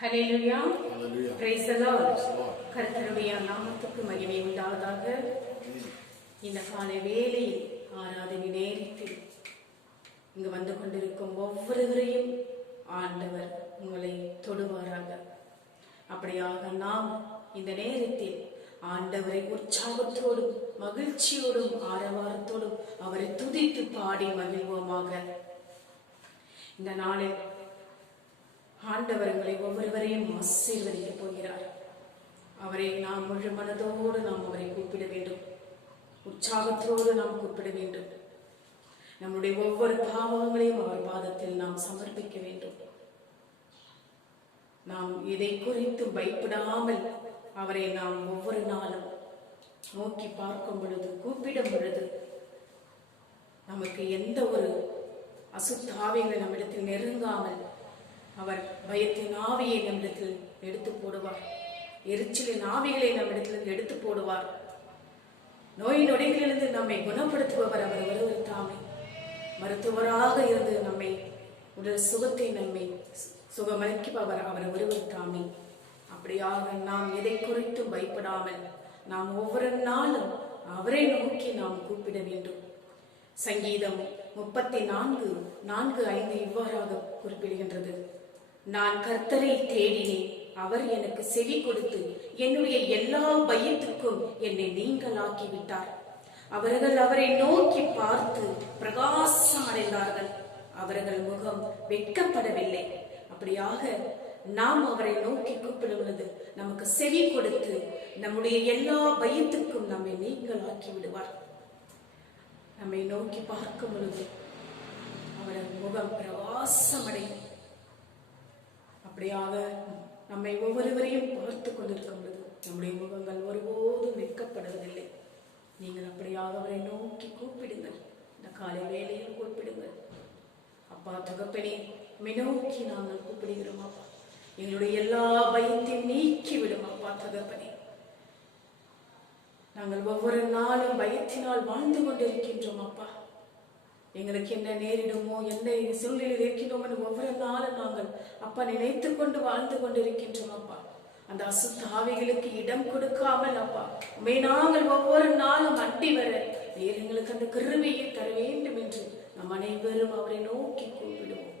Hallelujah. Praise the Lord. கர்த்தருடைய நாமத்துக்கு மகிமை உண்டாவதாக. இந்த காலை வேளையில் ஆராதனை நேரத்தில் இங்கு வந்து கொண்டிருக்கும் ஒவ்வொருவரையும் ஆண்டவர் உங்களை தொடுவாராக. அப்படியாக நாம் இந்த நேரத்தில் ஆண்டவரை உற்சாகத்தோடும் மகிழ்ச்சியோடும் ஆரவாரத்தோடும் அவரை துதித்து பாடி மகிழ்வோமாக. இந்த நாளில் ஆண்டவர்களை ஒவ்வொருவரையும் ஆசீர்வதிக்கப் போகிறார். அவரை நாம் முழு மனதோடு நாம் அவரை கூப்பிட வேண்டும். உற்சாகத்தோடு நாம் கூப்பிட வேண்டும். நம்முடைய ஒவ்வொரு பாவங்களையும் அவர் பாதத்தில் நாம் சமர்ப்பிக்க வேண்டும். நாம் இதை குறித்து பயப்படாமல் அவரை நாம் ஒவ்வொரு நாளும் நோக்கி பார்க்கும் பொழுது, கூப்பிடும் பொழுது நமக்கு எந்த ஒரு அசுத்தாவிகளை நம்மிடத்தில் நெருங்காமல் அவர் பயத்தின் ஆவியை நம்மிடத்தில் எடுத்து போடுவார். எரிச்சலின் ஆவிகளை நம்மிடத்தில் எடுத்து போடுவார். நோய் நொடிகளிலிருந்து நம்மை குணப்படுத்துபவர் அவர் ஒருவர் தாமே. மருத்துவராக இருந்து நம்மை உடல் சுகத்தை நம்மை சுகமளிப்பவர் அவர் ஒருவர் தாமே. அப்படியாக நாம் எதை குறித்து பயப்படாமல் நாம் ஒவ்வொரு நாளும் அவரை நோக்கி நாம் கூப்பிட வேண்டும். சங்கீதம் 34:4-5 இவ்வாறாக குறிப்பிடுகின்றது. நான் கர்த்தரை தேடினேன், அவர் எனக்கு செவி கொடுத்து என்னுடைய எல்லா பயத்துக்கும் என்னை நீங்களாக்கி விட்டார். அவர்கள் அவரை நோக்கி பார்த்து பிரகாசம் அடைந்தார்கள், அவர்கள் முகம் வெட்கப்படவில்லை. அப்படியாக நாம் அவரை நோக்கி கூப்பிடுவது நமக்கு செவி கொடுத்து நம்முடைய எல்லா பயத்துக்கும் நம்மை நீங்களாக்கி விடுவார். நம்மை நோக்கி பார்க்கும் பொழுது அவரது முகம் பிரகாசம் அடையும். அப்படியாக நம்மை ஒவ்வொருவரையும் பார்த்து கொண்டிருக்கும் பொழுது நம்முடைய முகங்கள் ஒருபோதும் வெட்கப்படுவதில்லை. நீங்கள் அப்படியாக அவரை நோக்கி கூப்பிடுங்கள். இந்த காலை வேளையில் கூப்பிடுங்கள். அப்பா தகப்பனே, நோக்கி நாங்கள் கூப்பிடுகிறோம். அப்பா எங்களுடைய எல்லா பயத்தையும் நீக்கி விடும். அப்பா தகப்பனே, நாங்கள் ஒவ்வொரு நாளும் பயத்தினால் வாழ்ந்து கொண்டிருக்கின்றோம். அப்பா எங்களுக்கு என்ன நேரிடுமோ, என்ன சூழ்நிலையில் இருக்கின்றோம் என்று ஒவ்வொரு நாளும் நாங்கள் அப்பா நினைத்து கொண்டு வாழ்ந்து கொண்டிருக்கின்றோம். அப்பா அந்த அசுத்த ஆவிகளுக்கு இடம் கொடுக்காமல் அப்பா உண்மை நாங்கள் ஒவ்வொரு நாளும் அண்டி வர நீர் எங்களுக்கு அந்த கிருபையை தர வேண்டும் என்று நம் அனைவரும் அவரை நோக்கி கூப்பிடுவோம்.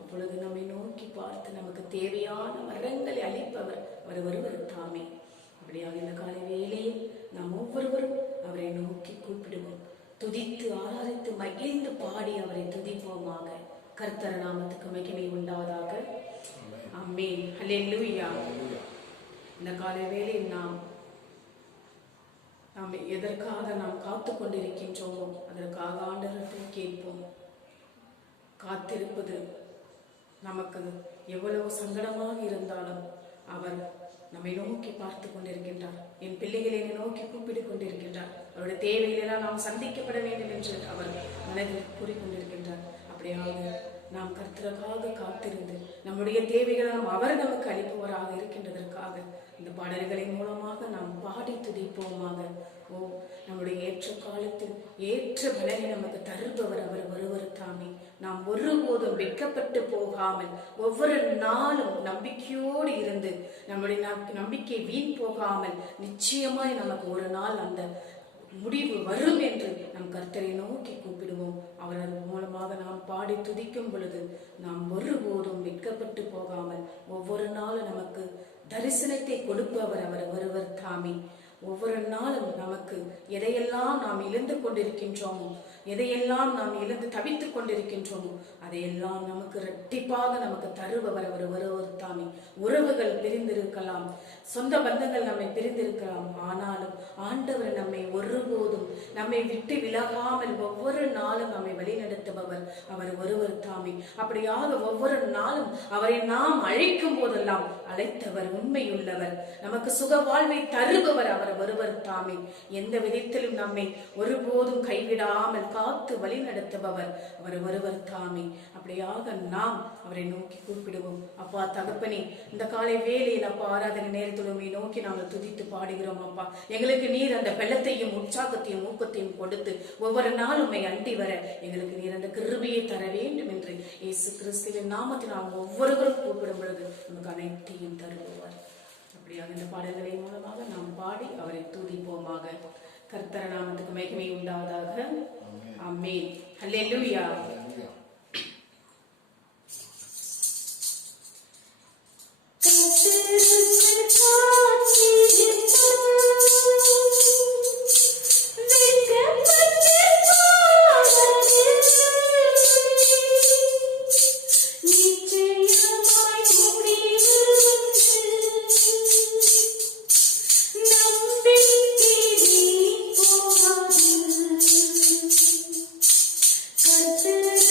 அப்பொழுது நம்மை நோக்கி பார்த்து நமக்கு தேவையான வரங்களை அளிப்பவர் அவர் ஒருவர் தாமே. அப்படியாக இந்த காலை வேளையில் நாம் ஒவ்வொருவரும் அவரை நோக்கி கூப்பிடுவோம். துதித்து ஆராதித்து மகிழ்ந்து பாடி அவரை துதிப்போமாக. கர்த்தர் நாமத்துக்கு மகிமை உண்டாவதாக. ஆமென். ஹல்லேலூயா. இந்த காலை வேளையில் நாம் எதற்காக நாம் காத்து கொண்டிருக்கின்றோமோ அதற்காக ஆண்டவரிடத்தில் கேட்போம். காத்திருப்பது நமக்கு எவ்வளவு சங்கடமாக இருந்தாலும் அவர் நம்மை நோக்கி பார்த்து கொண்டிருக்கின்றார். என் பிள்ளைகளை நோக்கி கூப்பிட்டு கொண்டிருக்கின்றார். அவருடைய தேவைகளெல்லாம் நாம் சந்திக்கப்பட வேண்டும் என்று அவர் மனதில் கூறிக்கொண்டிருக்கின்றார். அப்படியாக நாம் கர்த்தருக்காக காத்திருந்து நம்முடைய தேவைகள் அவர் நமக்கு அளிப்பவராக இருக்கின்றதற்காக இந்த பாடல்களின் மூலமாக நாம் பாடி துதிப்போமாக. ஓ, நம்முடைய ஏற்ற காலத்தில் ஏற்ற பலனை நமக்கு தருபவர் அவர் ஒருவர் தாமே. நாம் ஒருபோதும் வெட்கப்பட்டு போகாமல் ஒவ்வொரு நாளும் நம்பிக்கையோடு இருந்து நம்முடைய நம்பிக்கை வீண் போகாமல் நிச்சயமாய் நமக்கு ஒரு நாள் அந்த முடிவு வரும் என்று நம் கர்த்தரை நோக்கி கூப்பிடுவோம். அவரது மூலமாக நாம் பாடி துதிக்கும் பொழுது நாம் ஒருபோதும் வெட்கப்பட்டு போகாமல் ஒவ்வொரு நாளும் நமக்கு தரிசனத்தை கொடுப்பவர் அவர் ஒருவர் தாமே. ஒவ்வொரு நாளும் நமக்கு எதையெல்லாம் நாம் இழந்து கொண்டிருக்கின்றோமோ, எதையெல்லாம் நாம் இழந்து தவித்துக் கொண்டிருக்கின்றோமோ அதையெல்லாம் நமக்கு இரட்டிப்பாக நமக்கு தருபவர் அவர் ஒருவர் தாமே. உறவுகள் பிரிந்திருக்கலாம், சொந்த பந்தங்கள் நம்மை பிரிந்திருக்கலாம், ஆனாலும் ஆண்டவர் நம்மை ஒருபோதும் நம்மை விட்டு விலகாமல் ஒவ்வொரு நாளும் நம்மை வழிநடத்துபவர் அவர் ஒருவர் தாமே. அப்படியாக ஒவ்வொரு நாளும் அவரை நாம் அழைக்கும் போதெல்லாம் அழைத்தவர் உண்மையுள்ளவர். நமக்கு சுக வாழ்வை தருபவர் அவர் அவர் ஒருவர் தாமே. எந்த விதத்திலும் நம்மை ஒருபோதும் கைவிடாமல் காத்து வழி நடத்துபவர் அவர் ஒருவர் தாமே. அப்படியாக நாம் அவரை நோக்கி கூப்பிடுவோம். அப்பா தகப்பனே, இந்த காலை வேளையில் அப்பா ஆராதனை நேரத்திலுமே நோக்கி நாங்கள் துதித்து பாடுகிறோம். அப்பா எங்களுக்கு நீர் அந்த வெள்ளத்தையும் உற்சாகத்தையும் ஊக்கத்தையும் கொடுத்து ஒவ்வொரு நாளும் உம்மை அண்டி வர எங்களுக்கு நீர் அந்த கிருபையை தர வேண்டும் என்று இயேசு கிறிஸ்துவின் நாமத்தில் நாம் ஒவ்வொருவரும் கூப்பிடும் பொழுது நமக்கு அனைத்தையும் தருவார். அப்படியாக இந்த பாடல்களின் மூலமாக நாம் பாடி அவரை துதிப்போமாக. கர்த்தர் நாமத்துக்கு மகிமை உண்டாவதாக. ஆமென். ஹல்லேலூயா. Kırk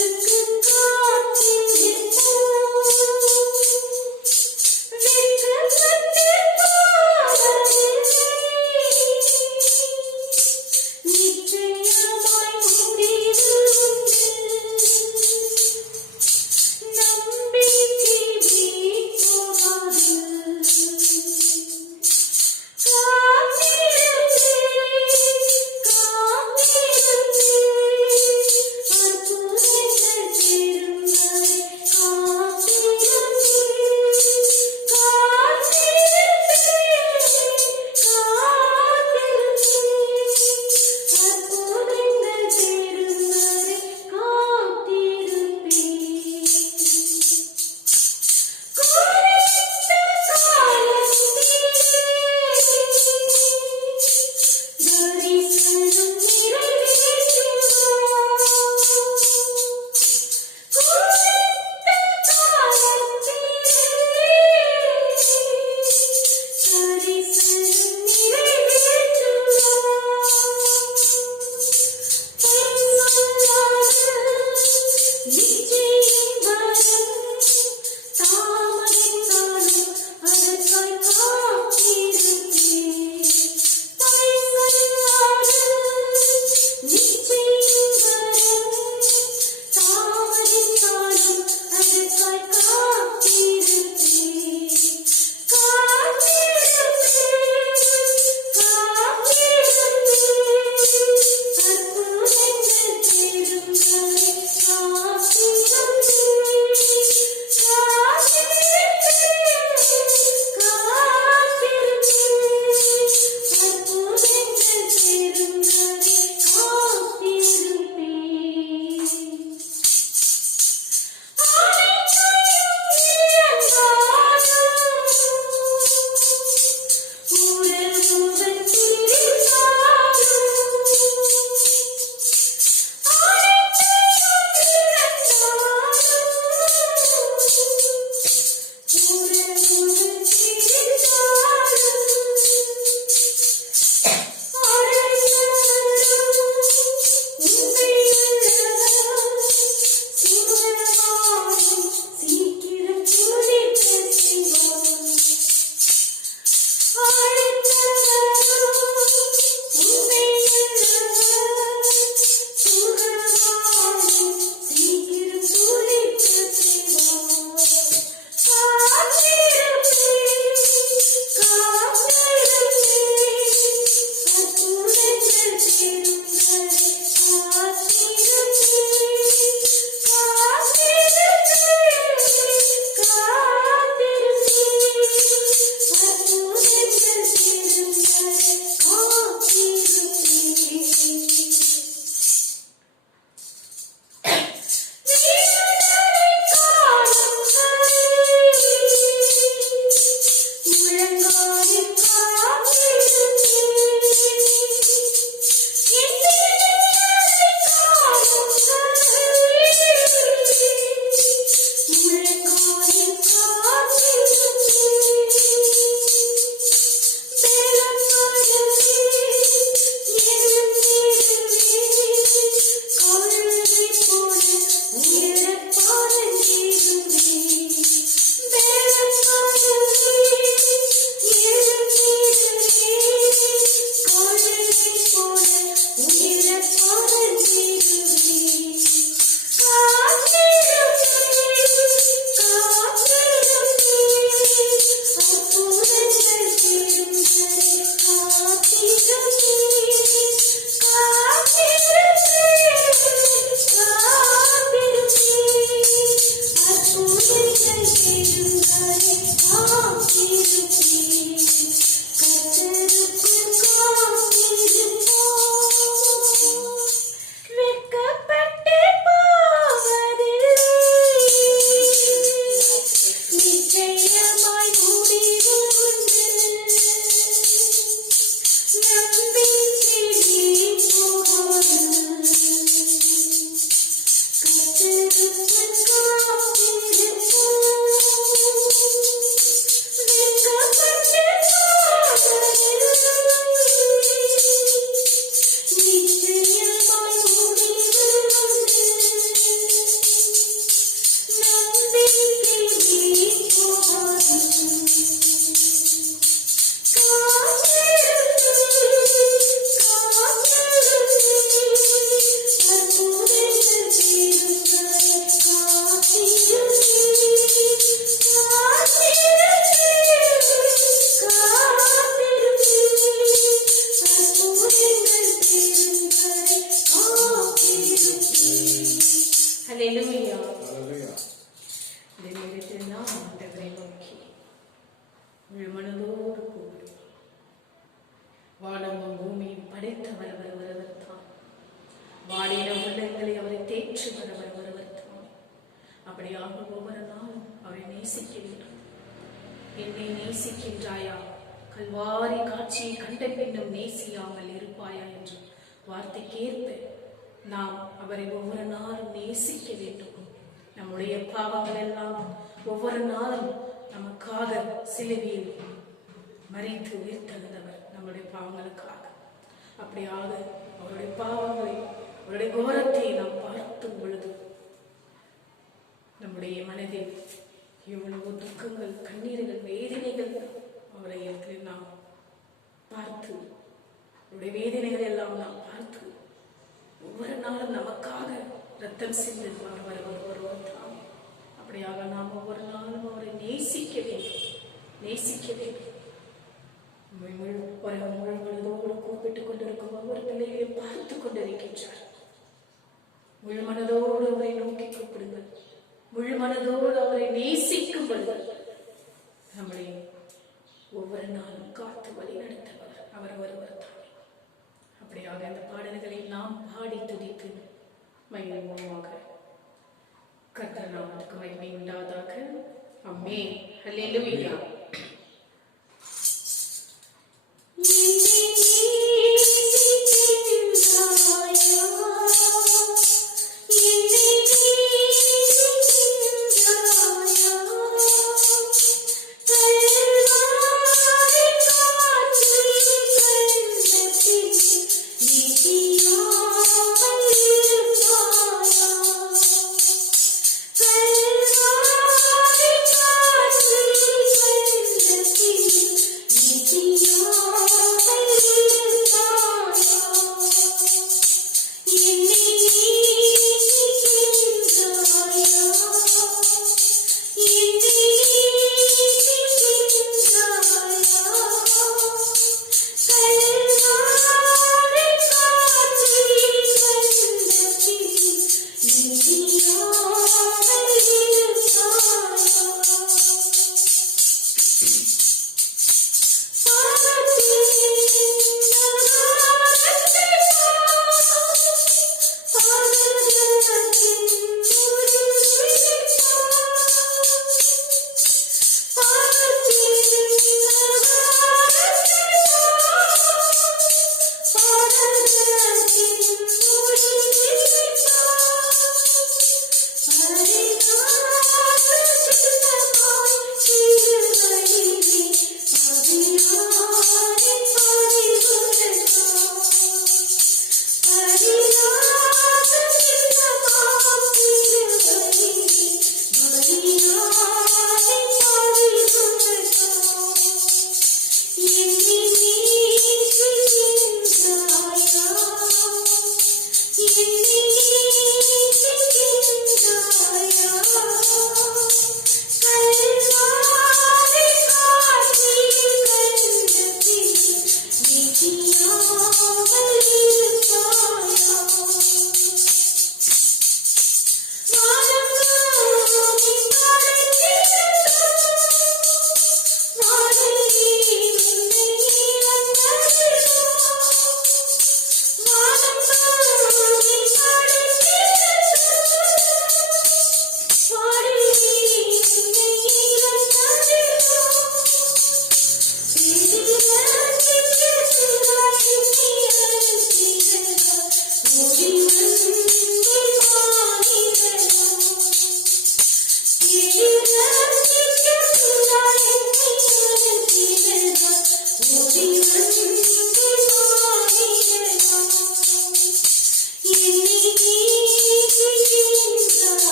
என்னை நேசிக்கின்றாயா? கல்வாரி காட்சியை கண்ட பின்னும் நேசியாமல் இருப்பாயா என்று வார்த்தைக்கேற்ப நாம் அவரை ஒவ்வொரு நாளும் நேசிக்க வேண்டும். நம்முடைய பாவங்கள் எல்லாம் ஒவ்வொரு நாளும் நமக்காக சிலுவையில் மறித்து உயிர்த்தெழுந்தவர் நம்முடைய பாவங்களுக்காக. அப்படியாக அவருடைய பாவங்களை, அவருடைய கோரத்தை நாம் பார்க்கும் பொழுது நம்முடைய மனதில் எவ்வளவு துக்கங்கள், கண்ணீர்கள், வேதனைகள் அவரை நாம் பார்த்து, அவருடைய வேதனைகள் எல்லாம் நாம் பார்த்து ஒவ்வொரு நாளும் நமக்காக ரத்தம் சிந்துவார் ஒருவர் தான். அப்படியாக நாம் ஒவ்வொரு நாளும் அவரை நேசிக்க வேண்டும், நேசிக்க வேண்டும். முழுமனதோடு கூப்பிட்டுக் கொண்டிருக்கும் ஒவ்வொரு பிள்ளைகளையும் பார்த்து கொண்டிருக்கின்றார். முழு மனதோடு அவரை நோக்கி கூப்பிடுங்கள். முழு மனதோடு அவரை நேசிக்கும் பொழுது நம்மளை ஒவ்வொரு நாளும் காத்து வழி நடத்தவர் அவர் ஒருவர் தான். அப்படியாக அந்த பாடல்களை நாம் பாடி துதித்து மகிழ்வோமாக. கர்த்தர் நாமத்துக்கு மகிமை உண்டாவதாக. ஆமென். ஹல்லேலூயா. Thank you.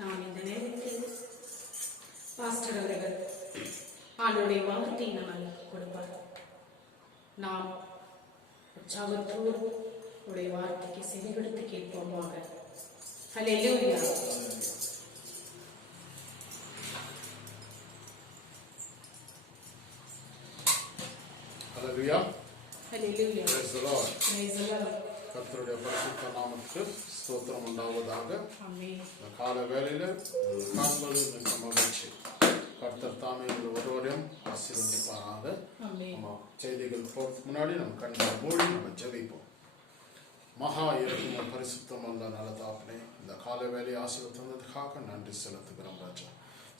நான் இந்த நேரத்தில் பாஸ்டர் அவர்கள் ஆண்டவருடைய வார்த்தையை நமக்கு கொடுப்பார். நாம் உற்சாகத்தோடு உடைய வார்த்தைக்கு செவிகொடுத்து கேட்போமாக. ஹல்லேலூயா. ஹல்லேலூயா. ஹல்லேலூயா. Praise the Lord. Praise the Lord. கர்த்தருடைய பரிசுத்த நாமத்துக்கு ஸ்தோத்திரம் உண்டாவதாக. ஆமென். இந்த கால வேளையில காண்பது மிக மகிழ்ச்சி. கர்த்தர் தாமே ஒருவரையும் ஆசீர்வதிப்பாராக. ஆமென். நம்ம செய்திகள் போறதுக்கு முன்னாடி நம்ம கண்களை மூடி நம்ம ஜெபிப்போம். மகா இருக்கும் பரிசுத்தம் அல்ல நல்ல தாப்பனே, இந்த கால வேலையை ஆசீர்வதித்ததுக்காக நன்றி செலுத்துகிறோம் ராஜா.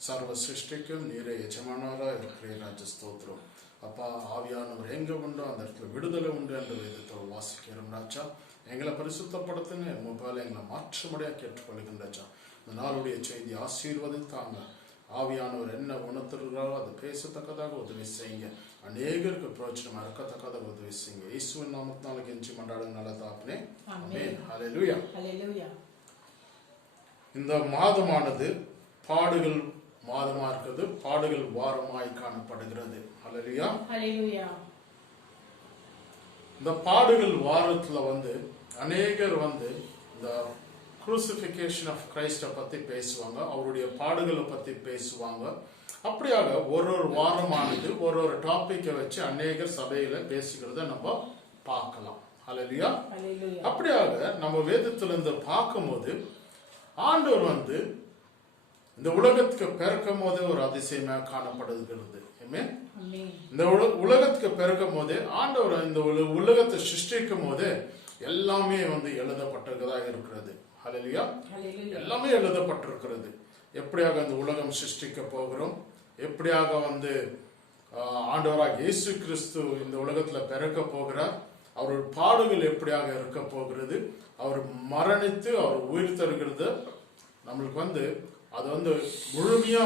சர்வ சிருஷ்டிக்கும் நீரே எஜமானவராக இருக்கிற ராஜா, ஸ்தோத்திரம். அப்பா, ஆவியானவர் எங்க உண்டோ அந்த இடத்துல விடுதலை உண்டு என்ற விதத்தில் வாசிக்கிறோம் ராஜா. எங்களை பரிசுத்தப்படுத்துங்க, முபால எங்களை மாற்றமுறையாக கேட்டுக்கொள்ளுகின்ற ராஜா. இந்த நாளுடைய செய்தி ஆசீர்வதித்தாங்க. ஆவியானவர் என்ன உணர்த்துகிறாரோ அதை பேசத்தக்கதாக உதவி செய்யுங்க. அநேகருக்கு பிரயோஜனமா இருக்கத்தக்கதாக உதவி செய்யுங்க. இயேசுவின் நாமத்தினால கெஞ்சி மன்றாடுங்க நல்ல தாப்பனே. ஆமென். ஹல்லேலூயா. ஹல்லேலூயா. இந்த மாதமானது பாடுகள் மாதமா இருக்குது, பாடுகள் வாரமாய் காணப்படுகிறது. ஹல்லேலூயா. ஹல்லேலூயா. இந்த பாடுகள் வாரத்துல அநேகர் இந்த குரூசிஃபிகேஷன் ஆஃப் கிரைஸ்ட பத்தி பேசுவாங்க, அவருடைய பாடுகளை பத்தி பேசுவாங்க. அப்படியாக ஒரு வாரமானது ஒரு டாபிக்கை வச்சு அநேகர் சபையில பேசுகிறத நம்ம பார்க்கலாம். ஹல்லேலூயா. அப்படியாக நம்ம வேதத்துல இருந்து பார்க்கும்போது ஆண்டவர் இந்த உலகத்துக்கு பிறக்கும் போதே ஒரு அதிசயமாக காணப்படுகிறது. இந்த உலகத்துக்கு பிறக்கும் போதே ஆண்டவர் இந்த உலகத்தை சிருஷ்டிக்கும் போதே எல்லாமே எழுதப்பட்டதாக இருக்கிறது. ஹல்லேலூயா. எல்லாமே எழுதப்பட்டிருக்கிறது. எப்படியாக இந்த உலகம் சிருஷ்டிக்க போகிறோம், எப்படியாக ஆண்டவராக இயேசு கிறிஸ்து இந்த உலகத்துல பிறக்க போகிறார், அவருடைய பாடுகள் எப்படியாக இருக்க போகிறது, அவர் மரணித்து அவர் உயிர் தருகிறது நம்மளுக்கு அது முழுமையா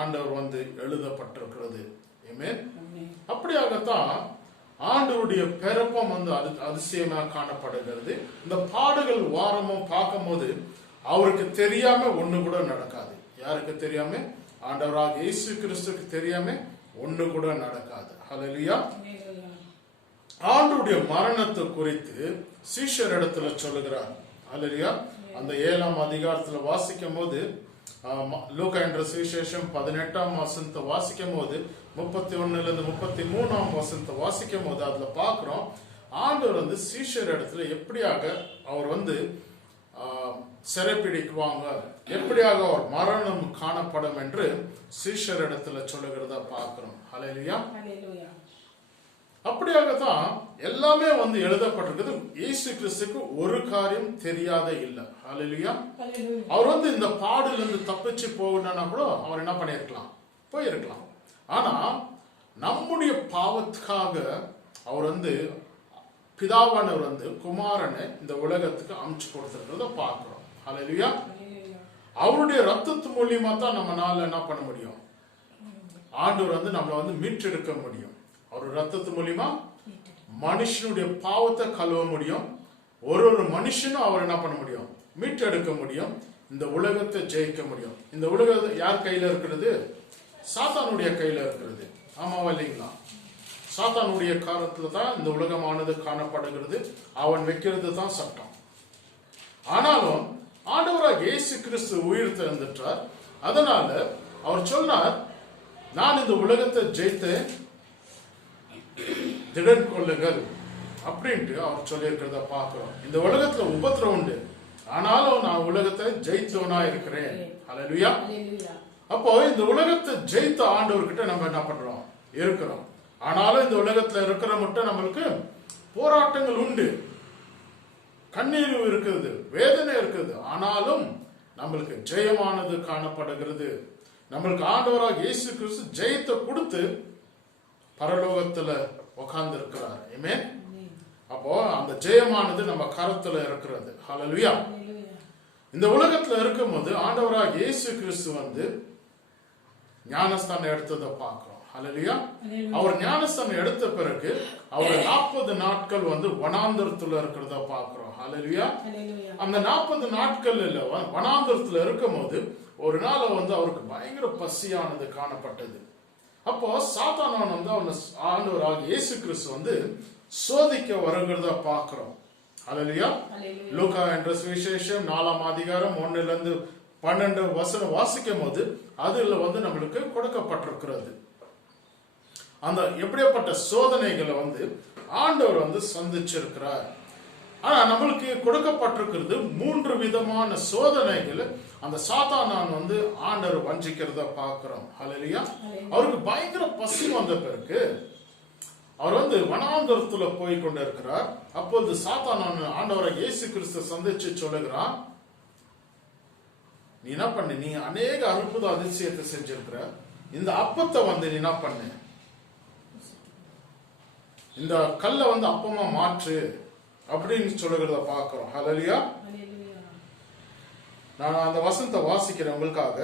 ஆண்டவர் எழுதப்பட்டிருக்கிறது. அப்படியாகத்தான் ஆண்டவருடைய பிறப்பம் அதிசயமாக காணப்படுகிறது. இந்த பாடுகள் வாரமும் பார்க்கும் போது அவருக்கு தெரியாம ஒண்ணு கூட நடக்காது. யாருக்கு தெரியாம? ஆண்டவராக இயேசு கிறிஸ்துக்கு தெரியாம ஒண்ணு கூட நடக்காது. ஹல்லேலூயா. ஆண்டவருடைய மரணத்தை குறித்து சீஷர் இடத்துல சொல்லுகிறார். ஹல்லேலூயா. அந்த 7ஆம் அதிகாரத்துல வாசிக்கும் போது லூக்கா என்ற சுவிசேஷம் 18ஆம் வசனத்தை வாசிக்கும் போது 31 33ஆம் வசனத்தை வாசிக்கும் போது அதுல பாக்குறோம், ஆண்டவர் சீஷர் இடத்துல எப்படியாக அவர் சிறைப்பிடிக்குவாங்க, எப்படியாக அவர் மரணம் காணப்படும் என்று சீஷர் இடத்துல சொல்லுகிறத பார்க்கிறோம். ஹல்லேலூயா. அப்படியாகத்தான் எல்லாமே எழுதப்பட்டிருக்குது. இயேசு கிறிஸ்துக்கு ஒரு காரியம் தெரியாத இல்லை. ஹல்லேலூயா. அவர் இந்த பாடிலிருந்து தப்பிச்சு போகணும்னா கூட அவர் என்ன பண்ணிருக்கலாம், போயிருக்கலாம். ஆனா நம்முடைய பாவத்துக்காக அவர் பிதாவானவர் குமாரனை இந்த உலகத்துக்கு அமுச்சு கொடுத்திருக்கிறத பார்க்கிறோம். ஹல்லேலூயா. அவருடைய ரத்தத்து மூலியமா தான் நம்மளால என்ன பண்ண முடியும், ஆண்டவர் நம்மள மீட்டெடுக்க முடியும். அவர் ரத்தத்து மூலியமா மனுஷனுடைய பாவத்தை கழுவ முடியும். ஒரு மனுஷனும் அவர் என்ன பண்ண முடியும், மீட்டெடுக்க முடியும். இந்த உலகத்தை ஜெயிக்க முடியும். இந்த உலகம் யார் கையில இருக்கிறது? சாத்தானுடைய கையில இருக்கிறது. ஆமாவா இல்லைங்களா? சாத்தானுடைய காலத்துல தான் இந்த உலகமானது காணப்படுகிறது. அவன் வைக்கிறது தான் சட்டம். ஆனாலும் ஆண்டவராக இயேசு கிறிஸ்து உயிர் திறந்துட்டார். அதனால அவர் சொன்னார், நான் இந்த உலகத்தை ஜெயித்து திடன் கொள்ளுங்கள் அப்படின்ட்டு அவர் சொல்லி இருக்கிறத பார்க்கிறோம். இந்த உலகத்துல உபத்திரம் உண்டு, ஆனாலும் நான் உலகத்தை ஜெயித்தவனா இருக்கிறேன். ஹல்லேலூயா. அப்போ இந்த உலகத்தை ஜெயித்த ஆண்டவர்கிட்ட நம்ம என்ன பண்றோம், இருக்கிறோம். ஆனாலும் இந்த உலகத்துல இருக்கிற மட்டும் நம்மளுக்கு போராட்டங்கள் உண்டு, கண்ணீர் இருக்குது, வேதனை இருக்குது. ஆனாலும் நம்மளுக்கு ஜெயமானது காணப்படுகிறது. நம்மளுக்கு ஆண்டவராக இயேசு கிறிஸ்து ஜெயத்தை கொடுத்து பரலோகத்துல உட்கார்ந்து இருக்கிறார். ஆமென். அப்போ அந்த ஜெயமானது நம்ம கரத்துல இருக்கிறது. ஹல்லேலூயா. இந்த உலகத்துல இருக்கும்போது ஆண்டவராக இயேசு கிறிஸ்து ஞானஸ்தானம் எடுத்ததை பார்க்கிறோம். ஹல்லேலூயா. அவர் ஞானஸ்தானம் எடுத்த பிறகு அவர் 40 நாட்கள் வந்து வனாந்தரத்துல இருக்கிறத பாக்குறோம். ஹல்லேலூயா. அந்த 40 நாட்கள் வனாந்தரத்துல இருக்கும் போது ஒரு நாள் வந்து அவருக்கு பயங்கர பசியானது காணப்பட்டது. அப்போ சாத்தானவன் வந்து அவன் ஆண்டவராக இயேசு கிறிஸ்து வந்து சோதிக்க வருகிறத பாக்குறோம். ஹல்லேலூயா. லூக்கா என்ற சுவிசேஷம் 4ஆம் அதிகாரம் 1-12 வசனம் வாசிக்கும் போது அதுல வந்து நம்மளுக்கு கொடுக்கப்பட்டிருக்கிறது. அந்த எப்படிப்பட்ட சோதனைகளை வந்து ஆண்டவர் வந்து சந்திச்சிருக்கிறார். ஆனா நம்மளுக்கு கொடுக்கப்பட்டிருக்கிறது 3 விதமான சோதனைகள். அந்த சாத்தானான் வந்து ஆண்டவர் வஞ்சிக்கிறத பாக்குறோம். ஹல்லேலூயா. அவருக்கு பயங்கர பசி வந்த பிறகு அவர் வந்து வனாந்தரத்துல போய் கொண்டிருக்கிறார். அப்போது சாத்தானான் ஆண்டவரை இயேசு கிறிஸ்து சந்திச்சு சொல்லுகிறான், நீ என்ன பண்ணு, நீ அநேக அற்புத அதிசயத்தை செஞ்சிருக்கிற, இந்த அப்பத்தை வந்து நீ என்ன பண்ணு, இந்த கல்லை வந்து அப்பமா மாற்று அப்படின்னு சொல்லுகிறத பாக்குறோம். ஹல்லேலூயா. நான் அந்த வசனத்தை வாசிக்கிறேன் உங்களுக்காக.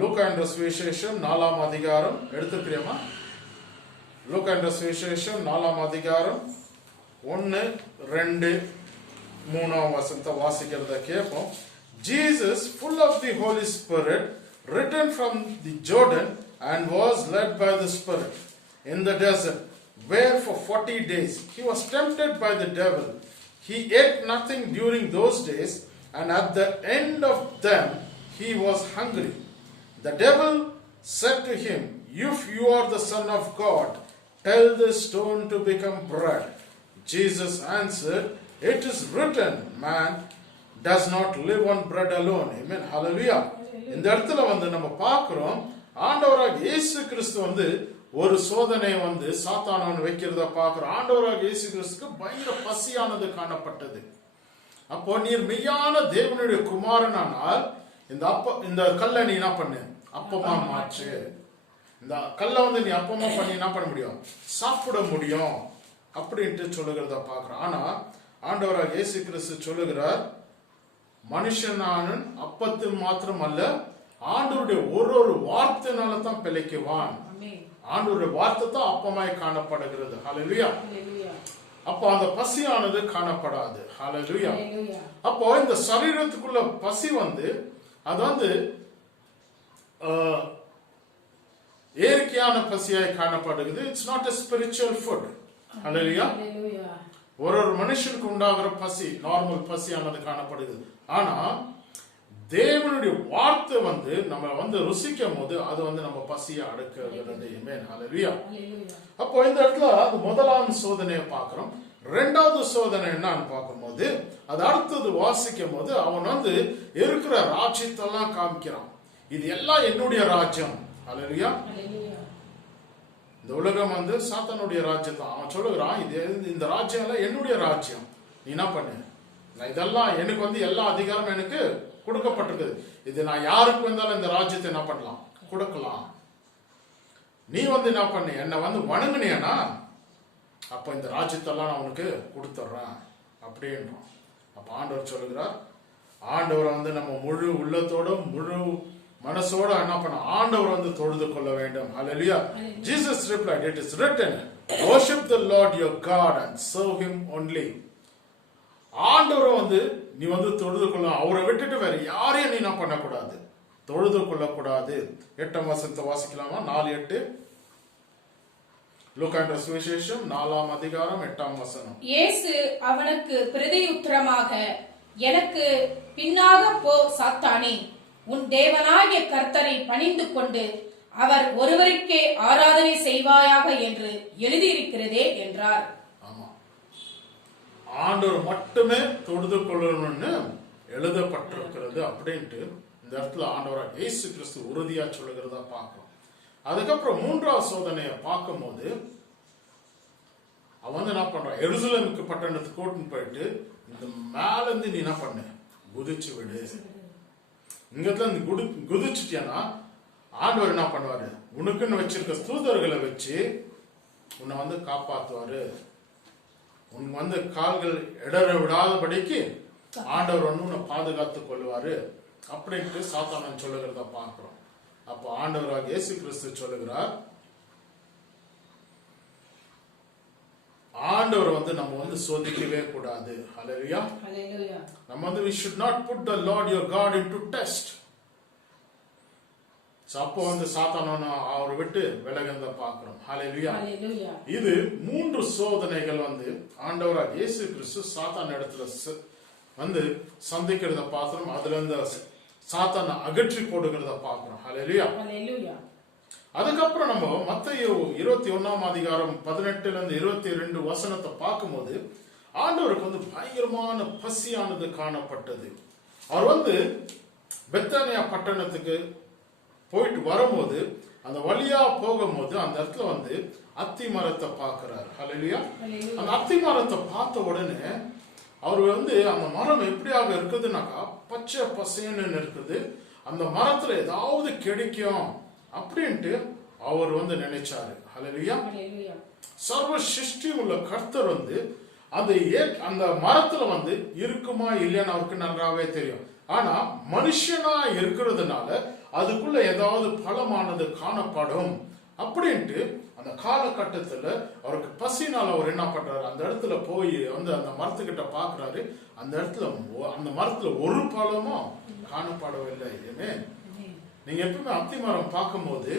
லூக்கா என்ற சுவிசேஷம் 4ஆம் அதிகாரம் எடுத்துக்கிறேமா? லூக்கா என்ற சுவிசேஷம் 4ஆம் அதிகாரம் 1, 2, 3 வசனத்தை வாசிக்கிறத கேட்போம். Jesus, full of the Holy Spirit, returned from the Jordan and was led by the Spirit in the desert, where for 40 days he was tempted by the devil. He ate nothing during those days, and at the end of them he was hungry. The devil said to him, if you are the Son of God, tell this stone to become bread. Jesus answered, it is written, man does not live on bread alone. Amen. Hallelujah. இந்த இடத்துல வந்து நம்ம பார்க்கிறோம், ஆண்டவராக இயேசு கிறிஸ்து வந்து ஒரு சோதனை வந்து சாத்தானவன் வைக்கிறத பார்க்கிறோம். ஆண்டவராக இயேசு கிறிஸ்துக்கு பயங்கர பசியானது காணப்பட்டது. அப்போ நீர் மெய்யான தேவனுடைய குமாரனானால் இந்த கல்லை நீ என்ன பண்ணு, அப்பமா மாற்று. இந்த கல்லை வந்து நீ அப்பமா பண்ணி என்ன பண்ண முடியும், சாப்பிட முடியும் அப்படின்ட்டு சொல்லுகிறத பார்க்கிறோம். ஆனா ஆண்டவராக இயேசு கிறிஸ்து சொல்லுகிறார், மனுஷனான அப்பத்தில் மாத்திரம் அல்ல, ஆண்டவருடைய ஒரு வார்த்தைனால தான் பிழைக்குவான். ஆண்டவருடைய வார்த்தை தான் அப்பமாய் காணப்படுகிறது. ஹல்லேலூயா. அப்போ அந்த பசியானது காணப்படாது. ஹல்லேலூயா. அப்போ இந்த சரீரத்துக்குள்ள பசி வந்து அது வந்து இயற்கையான பசியாய் காணப்படுகிறது. It's not a spiritual food. ஹல்லேலூயா. ஒரு மனுஷனுக்கு உண்டாகிற பசி நார்மல் பசியானது காணப்படுகிறது. ஆனா தேவனுடைய வார்த்தை வந்து நம்ம வந்து ருசிக்கும் போது அது வந்து நம்ம பசியை அடக்குகிறது. ஹல்லேலூயா. அப்போ இந்த இடத்துல அது முதலாம் சோதனையை பார்க்கிறோம். 2வது சோதனை என்னன்னு பார்க்கும்போது அது அடுத்தது வாசிக்கும் போது அவன் வந்து இருக்கிற ராஜ்யத்தெல்லாம் காமிக்கிறான். இது எல்லாம் என்னுடைய ராஜ்யம். ஹல்லேலூயா. இந்த உலகம் வந்து சாத்தானுடைய ராஜ்யம் தான். அவன் சொல்லுகிறான், இது இந்த ராஜ்யம் எல்லாம் என்னுடைய ராஜ்யம், நீ என்ன பண்ணு, நான் இதெல்லாம் எனக்கு வந்து எல்லா அதிகாரமும் எனக்கு கொடுக்கப்பட்டிருக்குது. இது நான் யாருக்கு வந்தாலும் இந்த ராஜ்யத்தை என்ன பண்ணலாம், கொடுக்கலாம். நீ வந்து என்ன பண்ணு, என்னை வந்து வணங்குனியனா அப்ப இந்த ராஜ்யத்தெல்லாம் நான் உனக்கு கொடுத்துட்றேன் அப்படின்றான். அப்ப ஆண்டவர் சொல்லுகிறார், ஆண்டவர் வந்து நம்ம முழு உள்ளத்தோட முழு மனசோட என்ன பண்ண, ஆண்டவர் வந்து தொழுது கொள்ள வேண்டும். ஹல்லேலூயா. Jesus replied, it is written, worship the Lord your God and serve him only. ஆண்டவரை வந்து நீ வந்து தொழுது கொள்ள, அவரை விட்டுட்டு வேற யாரையும் நீ என்ன பண்ணக்கூடாது, தொழுது கொள்ளக்கூடாது. 8ஆம் வசனத்தை வாசிக்கலாமா? 4:8. லூக்கா என்ற சுவிசேஷம் 4ஆம் அதிகாரம் 8ஆம் வசனம். இயேசு அவனுக்கு பிரதியுத்தரமாக, எனக்கு பின்னாக போ சாத்தானே, உன் தேவனாகிய கர்த்தரை பணிந்து கொண்டு அவர் ஒருவருக்கே ஆராதனை செய்வாயாக என்று எழுதியிருக்கிறதே என்றார். ஆமா, ஆண்டவர் மட்டுமே தொழுது கொள்ளணும்னு எழுதப்பட்டிருக்கிறது அப்படின்ட்டு இந்த இடத்துல ஆண்டவராக இயேசு கிறிஸ்து உறுதியா சொல்லுகிறதா பார்க்கிறோம். அதுக்கப்புறம் 3வது சோதனையை பார்க்கும் போது அவன் வந்து என்ன பண்றான், எருசலேமுக்கு பட்டணத்துக்கு கூட்டின்னு போயிட்டு இந்த மேல இருந்து நீ என்ன பண்ணு, குதிச்சு விடு. இங்கத்துல குதிச்சுட்டியானா ஆண்டவர் என்ன பண்ணுவாரு, உனக்குன்னு வச்சிருக்க தூதர்களை வச்சு உன்னை வந்து காப்பாத்துவாரு. உனக்கு வந்து கால்கள் இடற விடாதபடிக்கு ஆண்டவர் வந்து உன்னை பாதுகாத்துக் கொள்வாரு அப்படின்ட்டு சாத்தானன் சொல்லுகிறத பார்க்கிறோம். அப்போ ஆண்டவராக இயேசு கிறிஸ்து சொல்லுகிறார், ஆண்டவர் வந்து நம்ம வந்து சோதிக்கவே கூடாது. ஹalleluya. Hallelujah. நம்ம வந்து we should not put the Lord your God into test. அப்போ வந்து சாத்தான அவர் விட்டு விலகந்த பார்க்கிறோம். ஹalleluya. Hallelujah. இது 3 சோதனைகள் வந்து ஆண்டவராகிய இயேசு கிறிஸ்து சாத்தான் இடத்துல வந்து சந்திக்கிறத பார்க்கிறோம். அதுல இந்த சாத்தானை அகற்றி போடுகிறத பார்க்கிறோம். ஹalleluya. Hallelujah. அதுக்கப்புறம் நம்ம மத்தேயு 21ஆம் அதிகாரம் 18ல இருந்து 22 வசனத்தை பார்க்கும்போது ஆண்டவருக்கு வந்து பயங்கரமான பசியானது காணப்பட்டது. அவர் வந்து பெத்தானியா பட்டணத்துக்கு போயிட்டு வரும்போது அந்த வழியா போகும்போது அந்த இடத்துல வந்து அத்தி மரத்தை பார்க்கிறார். ஹalleluya. அந்த அத்தி மரத்தை பார்த்த உடனே அவர் வந்து அந்த மரம் எப்படியாக இருக்குதுன்னாக்கா பச்சை பசேன்னு இருக்குது. அந்த மரத்துல ஏதாவது கிடைக்கும் அப்படின்ட்டு அவர் வந்து நினைச்சாரு. ஹalleluya. சர்வ சிருஷ்டி உள்ள கர்த்தர் வந்து அந்த மரத்துல வந்து இருக்குமா இல்லையான்னு அவருக்கு நன்றாவே தெரியும். ஆனா மனுஷனா இருக்கிறதுனால அதுக்குள்ள ஏதாவது பலமானது காணப்படும் அப்படின்ட்டு அந்த காலகட்டத்துல அவருக்கு பசினால அவர் என்ன பண்றாரு, அந்த இடத்துல போய் வந்து அந்த மரத்துக்கிட்ட பாக்குறாரு. அந்த மரத்துல ஒரு பழமும் காணப்படவில்லை. ஏமே நீங்க எப்பவுமே அத்தி மரம் பார்க்கும்போது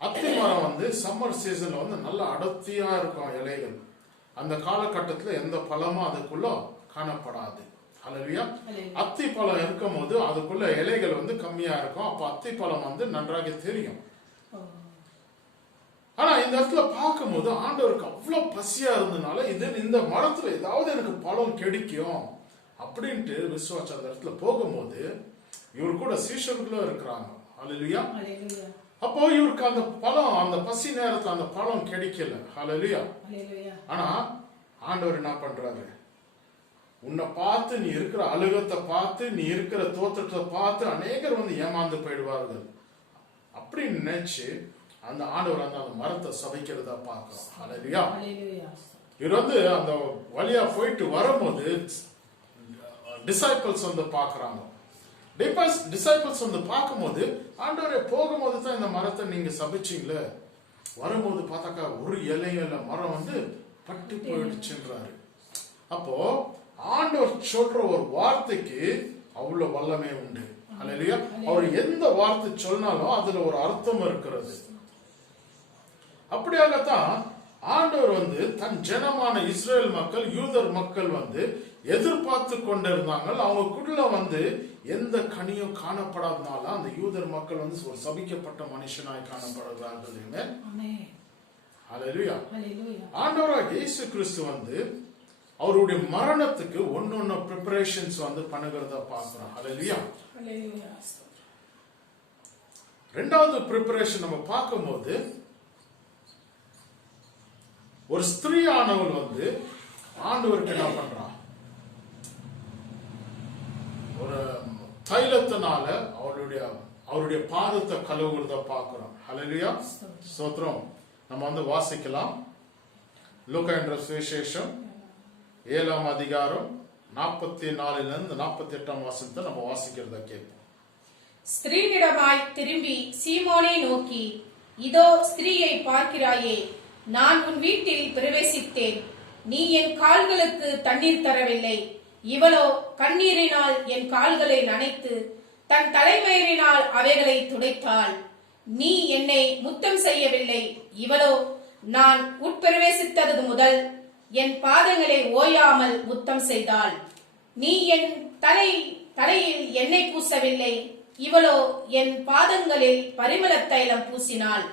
அத்தி மரம் வந்து சம்மர் சீசன்ல வந்து நல்ல அடர்த்தியா இருக்கும் இலைகள். அந்த காலகட்டத்துல எந்த பழமும் அதுக்குள்ள காணப்படாது. ஹalleluya. அத்தி பழம் இருக்கும் போது அதுக்குள்ள இலைகள் வந்து கம்மியா இருக்கும். அப்ப அத்தி பழம் வந்து நன்றாக தெரியும். ஆனா இந்த இடத்துல பார்க்கும்போது ஆண்டவருக்கு அவ்வளவு பசியா இருந்ததுனால இந்த மரத்துல ஏதாவது எனக்கு பழம் கிடைக்கும் அப்படின்ட்டு விசுவாச அந்த இடத்துல போகும்போது இவரு கூட சீஷர்களும் இருக்கிறாங்க. ஹalleluya. அப்போ இவருக்கு அந்த பசி நேரத்துல அந்த பழம் கிடைக்கல. ஹalleluya. ஆனா ஆண்டவர் என்ன பண்றாரு, உன்னை பார்த்து நீ இருக்கிற அழுகத்தை பார்த்து நீ இருக்கிற தோற்றத்தை பார்த்து அநேகர் வந்து ஏமாந்து போயிடுவார்கள் அப்படின்னு நினைச்சு அந்த ஆண்டவர் அந்த மரத்தை சபிக்கிறதா பார்க்கிறோம். ஹalleluya. இவர் வந்து அந்த வழியா போயிட்டு வரும்போது டிசைபிள்ஸ் வந்து பாக்குறாங்க. டிசைபிள்ஸ் வந்து பார்க்கும்போது ஆண்டவரே போகும்போது தான் இந்த மரத்தை நீங்க சபிச்சீங்களே, வரும்போது பார்த்தாக்கா ஒரு இலையில மரம் வந்து பட்டு போயிடுச்சுன்றாரு. அப்போ ஆண்டவர் சொல்ற ஒரு வார்த்தைக்கு அவ்வளவு வல்லமை உண்டு. ஹalleluya. அவர் எந்த வார்த்தை சொன்னாலும் அதுல ஒரு அர்த்தம் இருக்கிறது. அப்படியாகத்தான் ஆண்டவர் வந்து தன் ஜனமான இஸ்ரேல் மக்கள் யூதர் மக்கள் வந்து எதிர்பார்த்து கொண்டிருந்தாங்க. அவங்களுக்குள்ள வந்து எந்த கனியும் காணப்படாதனால அந்த யூதர் மக்கள் வந்து ஒரு சபிக்கப்பட்ட மனுஷனாய் காணப்படுகிறார்கள். ஹalleluya. ஆண்டவராகிய இயேசு கிறிஸ்து வந்து அவருடைய மரணத்துக்கு ஒன்னொன்னு ப்ரிப்பரேஷன்ஸ் வந்து பண்ணுகிறத பார்க்கிறோம். ஹalleluya. ரெண்டாவது ப்ரிப்பரேஷன் நம்ம பார்க்கும்போது ஒரு ஸ்திரீ ஆனவள் வந்து ஆண்டவருக்கு என்ன பண்றான், ஒரு தைலத்தினால அவருடைய பாதத்தை கழுவுறத பார்க்கிறோம். ஹalleluya. ஸ்தோத்திரம். நம்ம வந்து வாசிக்கலாம். லூக்கா என்ற சுவிசேஷம் 7ஆம் அதிகாரம் 44 48 வசனத்தை நம்ம வாசிக்கிறத கேட்போம். ஸ்திரீனிடமாய் திரும்பி சீமோனை நோக்கி, இதோ ஸ்திரீயை பார்க்கிறாயே, நான் உன் வீட்டில் பிரவேசித்தேன். நீ என் கால்களுக்கு தண்ணீர் தரவில்லை. இவளோ கண்ணீரினால் என் கால்களை நனைத்து தன் தலைமயிரினால் அவைகளை துடைத்தாள். நீ என்னை முத்தம் செய்யவில்லை. இவளோ நான் உட்பிரவேசித்தது முதல் என் பாதங்களை ஓயாமல் முத்தம் செய்தாள். நீ என் தலையில் எண்ணெய் பூசவில்லை. இவளோ என் பாதங்களில் பரிமள தைலம் பூசினாள்.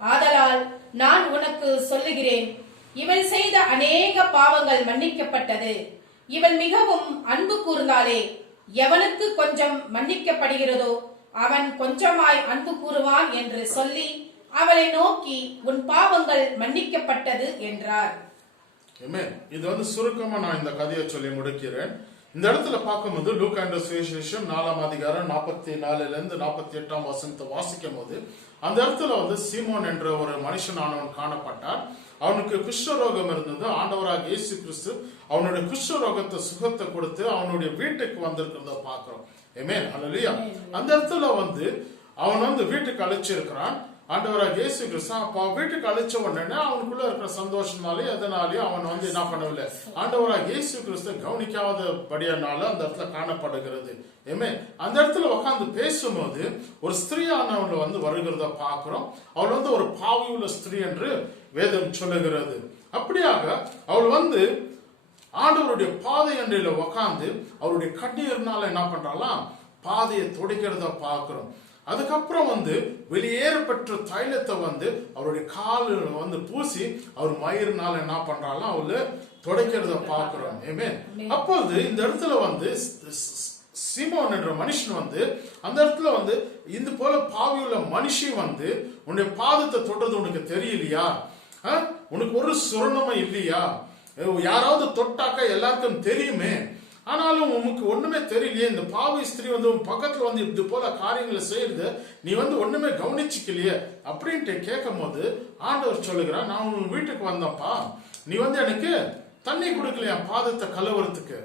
ஆதலால் நான் உனக்கு சொல்லுகிறேன், இவள் செய்த அநேக பாவங்கள் மன்னிக்கப்பட்டது. இவள் மிகவும் அன்பு கூர்ந்தாளே. எவனுக்கு கொஞ்சம் மன்னிக்கப்படுகிறதோ அவன் கொஞ்சமாய் அன்பு கூறுவான் என்று சொல்லி அவளை நோக்கி, உன் பாவங்கள் மன்னிக்கப்பட்டது என்றார். இது வந்து சுருக்கமா நான் இந்த கதையை சொல்லி முடிக்கிறேன். இந்த இடத்துல பார்க்கும்போது லூக்கா என்ற சுவிசேஷம் 4ஆம் அதிகாரம் 44 48 வசனத்தை வாசிக்கும் போது அந்த இடத்துல வந்து சீமோன் என்ற ஒரு மனுஷனானவன் காணப்பட்டார். அவனுக்கு குஷ்டரோகம் இருந்தது. ஆண்டவராக இயேசு கிறிஸ்து அவனுடைய குஷ்டரோகத்தை சுகத்தை கொடுத்து அவனுடைய வீட்டுக்கு வந்திருக்கிறத பார்க்கிறோம். ஆமென். ஹல்லேலூயா. அந்த இடத்துல வந்து அவன் வந்து வீட்டுக்கு அழைச்சிருக்கிறான். ஆண்டவராக இயேசு கிறிஸ்து அப்ப வீட்டுக்கு அழைச்ச உடனே அவனுக்குள்ள இருக்கிற சந்தோஷனாலே அதனாலேயும் அவன் வந்து என்ன பண்ணவில்லை, ஆண்டவராக இயேசு கிறிஸ்து கவனிக்காதபடியானால அந்த இடத்துல காணப்படுகிறது. ஏமே அந்த இடத்துல உட்காந்து பேசும்போது ஒரு ஸ்திரீயானவள் வந்து வருகிறத பார்க்கிறோம். அவள் வந்து ஒரு பாவி உள்ள ஸ்திரீ என்று வேதம் சொல்லுகிறது. அப்படியாக அவள் வந்து ஆண்டவருடைய பாதை அண்டையில உக்காந்து அவருடைய கண்ணீர்னால என்ன பண்றாலாம், பாதையை துடைக்கிறத பார்க்கிறோம். அதுக்கப்புறம் வந்து வெளியேறப்பட்ட தைலத்தை வந்து அவருடைய காலு வந்து பூசி அவர் மயிர்னால என்ன பண்றாலும் அவளு துடைக்கிறத பார்க்கிறோம். ஏமே அப்போது இந்த இடத்துல வந்து சீமோன் என்ற மனுஷன் வந்து அந்த இடத்துல வந்து இந்த போல பாவியுள்ள மனுஷி வந்து உன்னுடைய பாதத்தை தொடுறது உனக்கு தெரியலையா, உனக்கு ஒரு சுரணமும் இல்லையா, யாராவது தொட்டாக்க எல்லாருக்கும் தெரியுமே, ஆனாலும் உனக்கு ஒண்ணுமே தெரியலையே, இந்த பாவி ஸ்திரீ வந்து உன் பக்கத்துல வந்து இது போல காரியங்களை செய்யறது நீ வந்து ஒண்ணுமே கவனிச்சுக்கலையே அப்படின்ட்டு கேட்கும் போது ஆண்டவர் சொல்லுகிறான், நான் உன் வீட்டுக்கு வந்தப்பா, நீ வந்து எனக்கு தண்ணி கொடுக்கலையா பாதத்தை கழுவுறதுக்கு,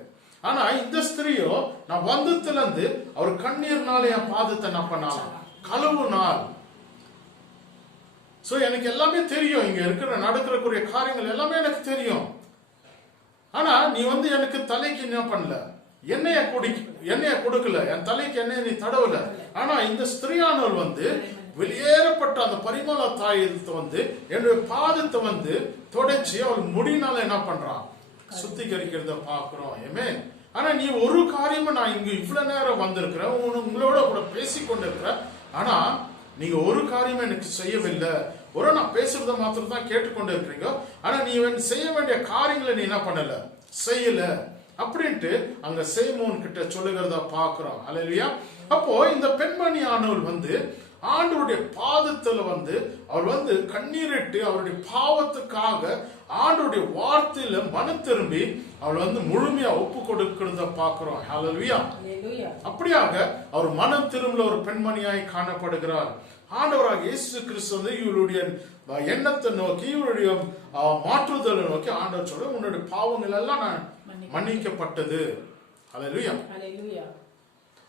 ஆனா இந்த ஸ்திரீயோ நான் வந்ததுல இருந்து அவர் கண்ணீர்னால என் பாதத்தை நான் பண்ணாலும் கழுவுனாள். சோ எனக்கு எல்லாமே தெரியும், இங்க இருக்கிற நடக்கிறக்கூடிய காரியங்கள் எல்லாமே எனக்கு தெரியும், ஆனா நீ வந்து எனக்கு தலைக்கு என்ன பண்ணல, எண்ணெய கொடுக்கல, என் தலைக்கு எண்ணெய் நீ தடவல. ஆனா இந்த ஸ்திரீயானவள் வந்து வெளியேறப்பட்ட அந்த பரிமள தாயத்தை வந்து என்னுடைய பாதத்தை வந்து தொடச்சி அவள் முடினால என்ன பண்றான், சுத்திகரிக்கிறத பாக்குறோம். ஏமே ஆனா நீ ஒரு காரியமா நான் இங்க இவ்வளவு நேரம் வந்திருக்கிறேன், உங்களோட கூட பேசி கொண்டிருக்கிறேன், ஆனா நீங்க ஒரு காரியமும் எனக்கு செய்யவில்லை. ஒரு நான் பேசுறத மாத்திரம் தான் கேட்டுக்கொண்டு இருக்கிறீங்க, ஆனா நீ செய்ய வேண்டிய காரியங்களை நீ என்ன பண்ணல, செய்யல அப்படின்ட்டு அங்க சீமோன் கிட்ட சொல்லுகிறத பாக்குறோம். அல்லேலூயா. அப்போ இந்த பெண்மணி ஆனவள் வந்து ஆண்டவருடைய பாதத்துல வந்து அவள் வந்து கண்ணீரிட்டு அவருடைய பாவத்துக்காக ஆண்டவருடைய வார்த்தையில மனம் திரும்பி அவள் வந்து முழுமையா ஒப்பு கொடுக்கிறத பாக்குறோம். ஹல்லேலூயா. அப்படியாக அவர் மனம் திரும்பல ஒரு பெண்மணியாய் காணப்படுகிறார். ஆண்டவராக இயேசு கிறிஸ்து வந்து இவருடைய எண்ணத்தை நோக்கி இவருடைய மாற்றுதலை நோக்கி ஆண்டவர் சொல்ல, உன்னுடைய பாவங்கள் எல்லாம் நான் மன்னிக்கப்பட்டது. ஹல்லேலூயா.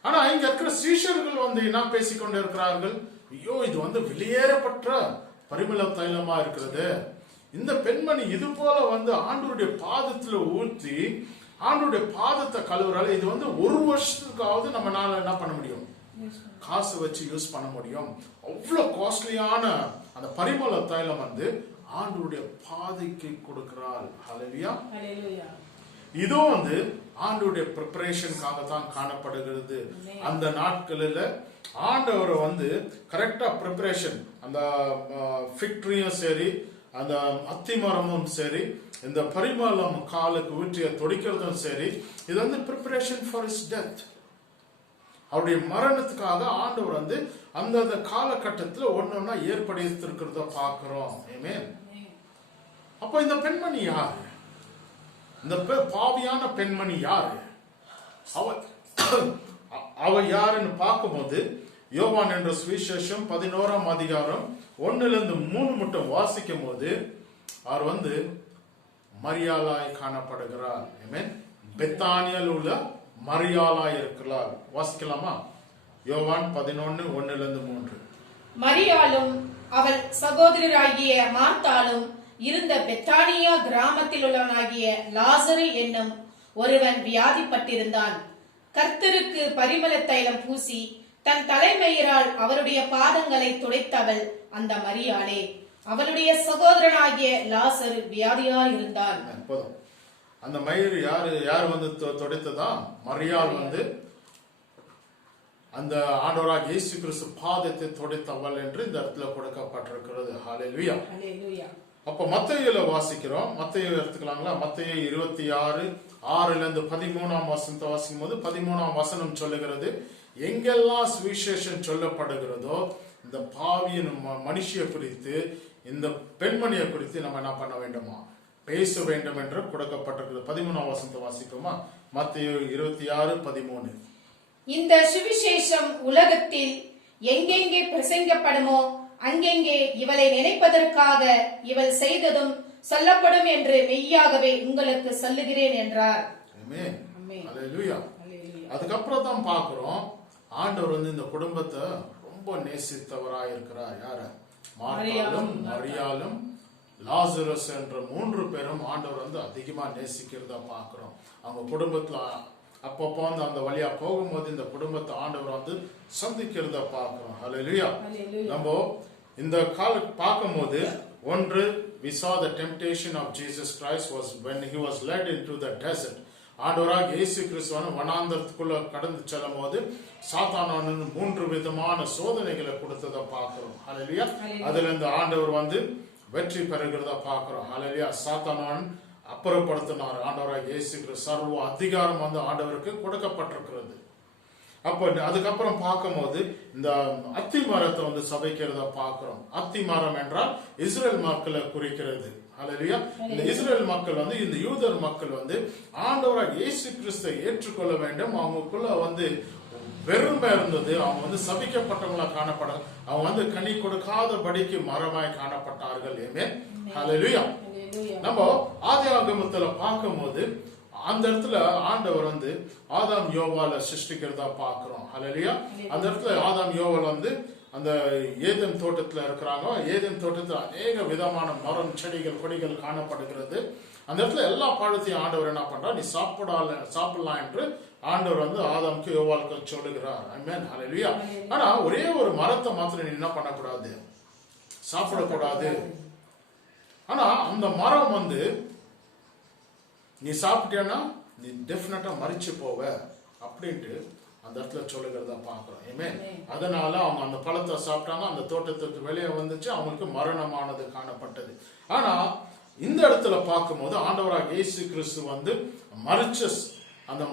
ஆனா இங்க இருக்கிற சீஷர்கள் வந்து என்ன பேசிக்கொண்டு இருக்கிறார்கள், ஐயோ இது வந்து வெளியேறப்பட்ட பரிமள தைலமா இருக்கிறது, இந்த பெண்மணி இது போல வந்து ஆண்டவருடைய பாதத்துல ஊற்றி ஆண்டவருடைய பாதத்தை கழுவுறாள், இது வந்து ஒரு வருஷத்துக்காவது நம்மளால என்ன பண்ண முடியும், காசு வச்சு யூஸ் பண்ண முடியும். அவ்வளவு காஸ்ட்லியான அந்த பரிமள தைலம் வந்து ஆண்டவருடைய பாதைக்கு கொடுக்கிறாள். ஹல்லேலூயா. இதோ வந்து ஆண்டவருடைய ப்ரிப்பரேஷனுக்காக தான் காணப்படுகிறது. அந்த நாட்களில் ஆண்டவரை வந்து கரெக்டா ப்ரிப்பரேஷன், அந்த ஃபிக்ட்ரியும் சரி அந்த அத்திமரமும் சரி இந்த பரிமளம் காலுக்கு ஊற்றிய தொடிக்கிறதும் சரி, இது வந்து ப்ரிப்பரேஷன் ஃபார் ஹிஸ் டெத், அவருடைய மரணத்துக்காக ஆண்டவர் வந்து அந்த காலகட்டத்தில் ஒன்னொன்னா ஏற்படுத்திருக்கிறத பார்க்கிறோம். ஆமென். அப்ப இந்த பெண்மணி யாரு, இந்த பாவியான பெண்மணி யாரு, அவ யாருன்னு பார்க்கும்போது யோவான் என்ற சுவிசேஷம் 11ஆம் அதிகாரம் 1-3 மட்டும் வாசிக்கும் போது அவர் வந்து மரியாளாய் காணப்படுகிறார். ஆமென். பெத்தானியில் உள்ள மரியாளாய் இருக்கிறார். வாசிக்கலாமா? யோவான் 11:1-3. மரியாளும் அவள் சகோதரராகிய மார்த்தாளும் இருந்த பெத்தானியா கிராமத்தில் உள்ளவனாகிய லாசரு என்னும் ஒருவன் வியாதிப்பட்டிருந்தான். கர்த்தருக்கு பரிமள தைலம் பூசி தன் தலைமயிரால் அவருடைய பாதங்களை துடைத்தவள் அந்த மரியாளே. அவளுடைய சகோதரனாகிய லாசரு வியாதியாயிருந்தான். அந்த மயிர் யாரு வந்து துடைத்ததா? மரியாள் வந்து அந்த ஆண்டவராகிய இயேசு கிறிஸ்து பாதத்தை துடைத்தவள் என்று இந்த இடத்துல கொடுக்கப்பட்டிருக்கிறது. ஹல்லேலூயா. அப்ப மத்தேயுல வாசிக்கிறோம். மத்தேயு எடுத்துக்கலாங்களா? மத்தேயு 26:6-13 வசனத்தை வாசிக்கும் போது 13ஆம் வசனம் சொல்லுகிறது, எங்கெல்லாம் சுவிசேஷம் சொல்லப்படுகிறதோ இந்த பாவியின் மனுஷியை குறித்து இந்த பெண்மணியை குறித்து நம்ம என்ன பண்ண வேண்டுமா, பேச வேண்டும் என்று கொடுக்கப்பட்டிருக்கிறது. 13ஆம் வசனத்தை வாசிப்போமா? மத்தேயு 26:13. இந்த சுவிசேஷம் உலகத்தில் எங்கெங்கே பிரசங்கப்படுமோ அங்கெங்கே இவளை நினைப்பதற்காக இவள் செய்ததும் சொல்லப்படும் என்று மெய்யாகவே உங்களுக்கு சொல்லுகிறேன் என்றார். அதுக்கப்புறம் தான் பார்க்கிறோம், ஆண்டவர் வந்து இந்த குடும்பத்தை ரொம்ப நேசித்தவராயிருக்கிறார். யார? மார்த்தாலும் மரியாளும் லாசரஸ் என்ற 3 பேரும் ஆண்டவர் வந்து அதிகமா நேசிக்கிறதா பார்க்கிறோம். அவங்க குடும்பத்துல அப்பப்போ வந்து அந்த வழியா போகும்போது இந்த குடும்பத்தை ஆண்டவர் வந்து சந்திக்கிறதா பார்க்கிறோம். ஹல்லேலூயா. நம்ம இந்த கால பார்க்கும்போது ஒன்று, we saw the temptation of Jesus Christ was when he was led into the desert. ஆண்டவராக இயேசு கிறிஸ்துவான வனாந்தரத்துக்குள்ள கடந்து செல்லும் போது சாத்தானான 3 விதமான சோதனைகளை கொடுத்ததை பார்க்கிறோம். ஹல்லேலூயா. அதுல இருந்து ஆண்டவர் வந்து வெற்றி பெறுகிறதா பார்க்கிறோம். ஹல்லேலூயா. சாத்தானான் அப்புறப்படுத்தினார். ஆண்டவராக இயேசு கிறிஸ்து சர்வ அதிகாரம் வந்து ஆண்டவருக்கு கொடுக்கப்பட்டிருக்கிறது. அப்போ அதுக்கப்புறம் பார்க்கும்போது இந்த அத்தி மரத்தை வந்து சபைக்கிறத பார்க்கிறோம். அத்தி மரம் என்றால் இஸ்ரேல் மக்களை குறிக்கிறது. ஹல்லேலூயா. இந்த இஸ்ரேல் மக்கள் வந்து இந்த யூதர் மக்கள் வந்து ஆண்டவராக இயேசு கிறிஸ்துவை ஏற்றுக்கொள்ள வேண்டும். அவங்களுக்குள்ள வந்து பெருமை இருந்தது. அவங்க வந்து சபிக்கப்பட்டவங்களா காணப்பட, அவங்க வந்து கனி கொடுக்காதபடிக்கு மரமாய் காணப்பட்டார்கள். ஆமென். ஹல்லேலூயா. நம்ம ஆதியாகமத்துல பார்க்கும்போது அந்த இடத்துல ஆண்டவர் வந்து ஆதாம் யோவால சிருஷ்டிக்கிறதா பார்க்கிறோம். ஹல்லேலூயா. அந்த இடத்துல ஆதாம் யோவால் வந்து அந்த ஏதேன் தோட்டத்துல இருக்கிறாங்க. ஏதேன் தோட்டத்துல அநேக விதமான மரம், செடிகள், கொடிகள் காணப்படுகிறது. அந்த இடத்துல எல்லா பழத்தையும் ஆண்டவர் என்ன பண்றார், நீ சாப்பிடலாம் என்று ஆண்டவர் வந்து ஆதாமுக்கு யோவாலுக்கு சொல்லுகிறார். ஆமென். ஹல்லேலூயா. ஆனா ஒரே ஒரு மரத்தை மாத்திரம் நீ என்ன பண்ணக்கூடாது, சாப்பிடக்கூடாது. ஆனா அந்த மரம் வந்து நீ சாப்பிட்டேன்னா நீ டெஃபினட்டா மரிச்சு போவ அப்படின்ட்டு அந்த இடத்துல சொல்லுகிறத பாக்குறோம். ஆமென். அதனால அவங்க அந்த பழத்தை சாப்பிட்டாங்க. அந்த தோட்டத்துக்கு வெளியே வந்துச்சு, அவங்களுக்கு மரணமானது காணப்பட்டது. ஆனா இந்த இடத்துல பார்க்கும்போது ஆண்டவராக இயேசு கிறிஸ்து வந்து மரிச்ச அந்த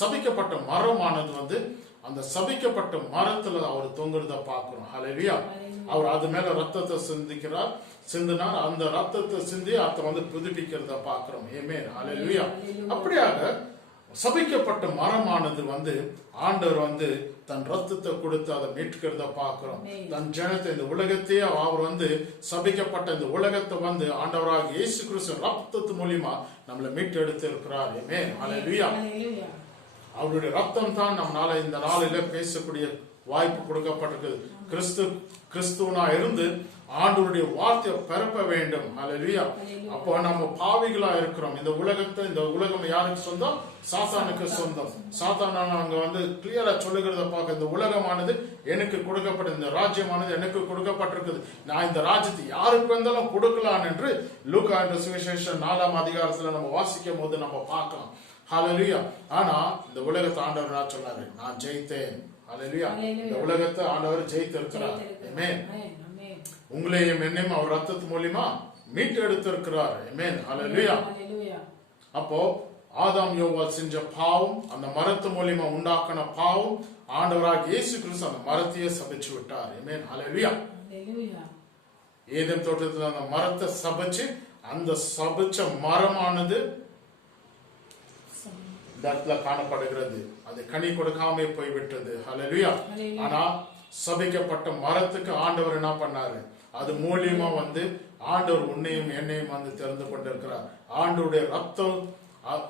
சபிக்கப்பட்ட மரமானது வந்து அந்த சபிக்கப்பட்ட மரத்துல அவர் தொங்குறத பார்க்கிறோம். ஹல்லேலூயா. அவர் அது மேல ரத்தத்தை சிந்தினார். அந்த ரத்தத்தை சிந்தி அதை வந்து புதுப்பிக்கிறத பார்க்கிறோம். ஆமென். ஹல்லேலூயா. அப்படியாக சபிக்கப்பட்ட மரமானது வந்து ஆண்டவர் வந்து தன் ரத்தத்தை கொடுத்து அதை மீட்கிறத பார்க்கிறோம். தன் ஜனத்தை, இந்த உலகத்தையே அவர் வந்து சபிக்கப்பட்ட இந்த உலகத்தை வந்து ஆண்டவராக இயேசு கிறிஸ்து ரத்தத்து மூலியமா நம்மளை மீட்டு எடுத்து இருக்கிறார். ஆமென். ஹல்லேலூயா. அவருடைய ரத்தம் தான் நம்மளால இந்த நாளில பேசக்கூடிய வாய்ப்பு கொடுக்கப்பட்டிருக்குது. கிறிஸ்துவனா இருந்து ஆண்டவருடைய வார்த்தையை பரப்ப வேண்டும். ஹல்லேலூயா. அப்போ நம்ம பாவிகளா இருக்கிறோம். இந்த உலகம் யாருக்கு சொந்தம்? சாத்தானுக்கு சொந்தம். சாத்தான அங்க வந்து கிளியரா சொல்லுகிறத பார்க்க, இந்த உலகமானது எனக்கு கொடுக்கப்பட்ட, இந்த ராஜ்யமானது எனக்கு கொடுக்கப்பட்டிருக்குது, நான் இந்த ராஜ்யத்தை யாருக்கு வந்தாலும் கொடுக்கலாம் என்று லூக்கா என்ற சுவிசேஷம் 4ஆம் அதிகாரத்துல நம்ம வாசிக்கும் போது நம்ம பார்க்கலாம். ஹல்லேலூயா. ஆனா இந்த உலகத்தை ஆண்டவர் என்ன சொன்னாரு, நான் ஜெயித்தேன். ஹல்லேலூயா. இந்த உலகத்தை ஆண்டவர் ஜெயித்திருக்கிறார். ஆமென். உங்களையும் என்னையும் அவர் ரத்தத்து மூலியமா மீட்டு எடுத்திருக்கிறார். ஆமென். ஹல்லேலூயா. அப்போ ஆதாம் யோவால் செஞ்ச பாவம், அந்த மரத்து மூலியமா உண்டாக்கின பாவம், ஆண்டவராக இயேசு கிறிஸ்து அந்த மரத்தையே சபிச்சு விட்டார். ஆமென். ஹல்லேலூயா. ஏதேன் தோட்டத்துல அந்த மரத்தை சபிச்சு, அந்த சபிச்ச மரமானது இந்த இடத்துல காணப்படுகிறது. அது கனி கொடுக்காம போய்விட்டது. ஹல்லேலூயா. ஆனா சபிக்கப்பட்ட மரத்துக்கு ஆண்டவர் என்ன பண்ணாரு, அது மூலியமா வந்து ஆண்டவர் உன்னையும் என்னையும் வந்து தெரிந்து கொண்டிருக்கிறார். ஆண்டவருடைய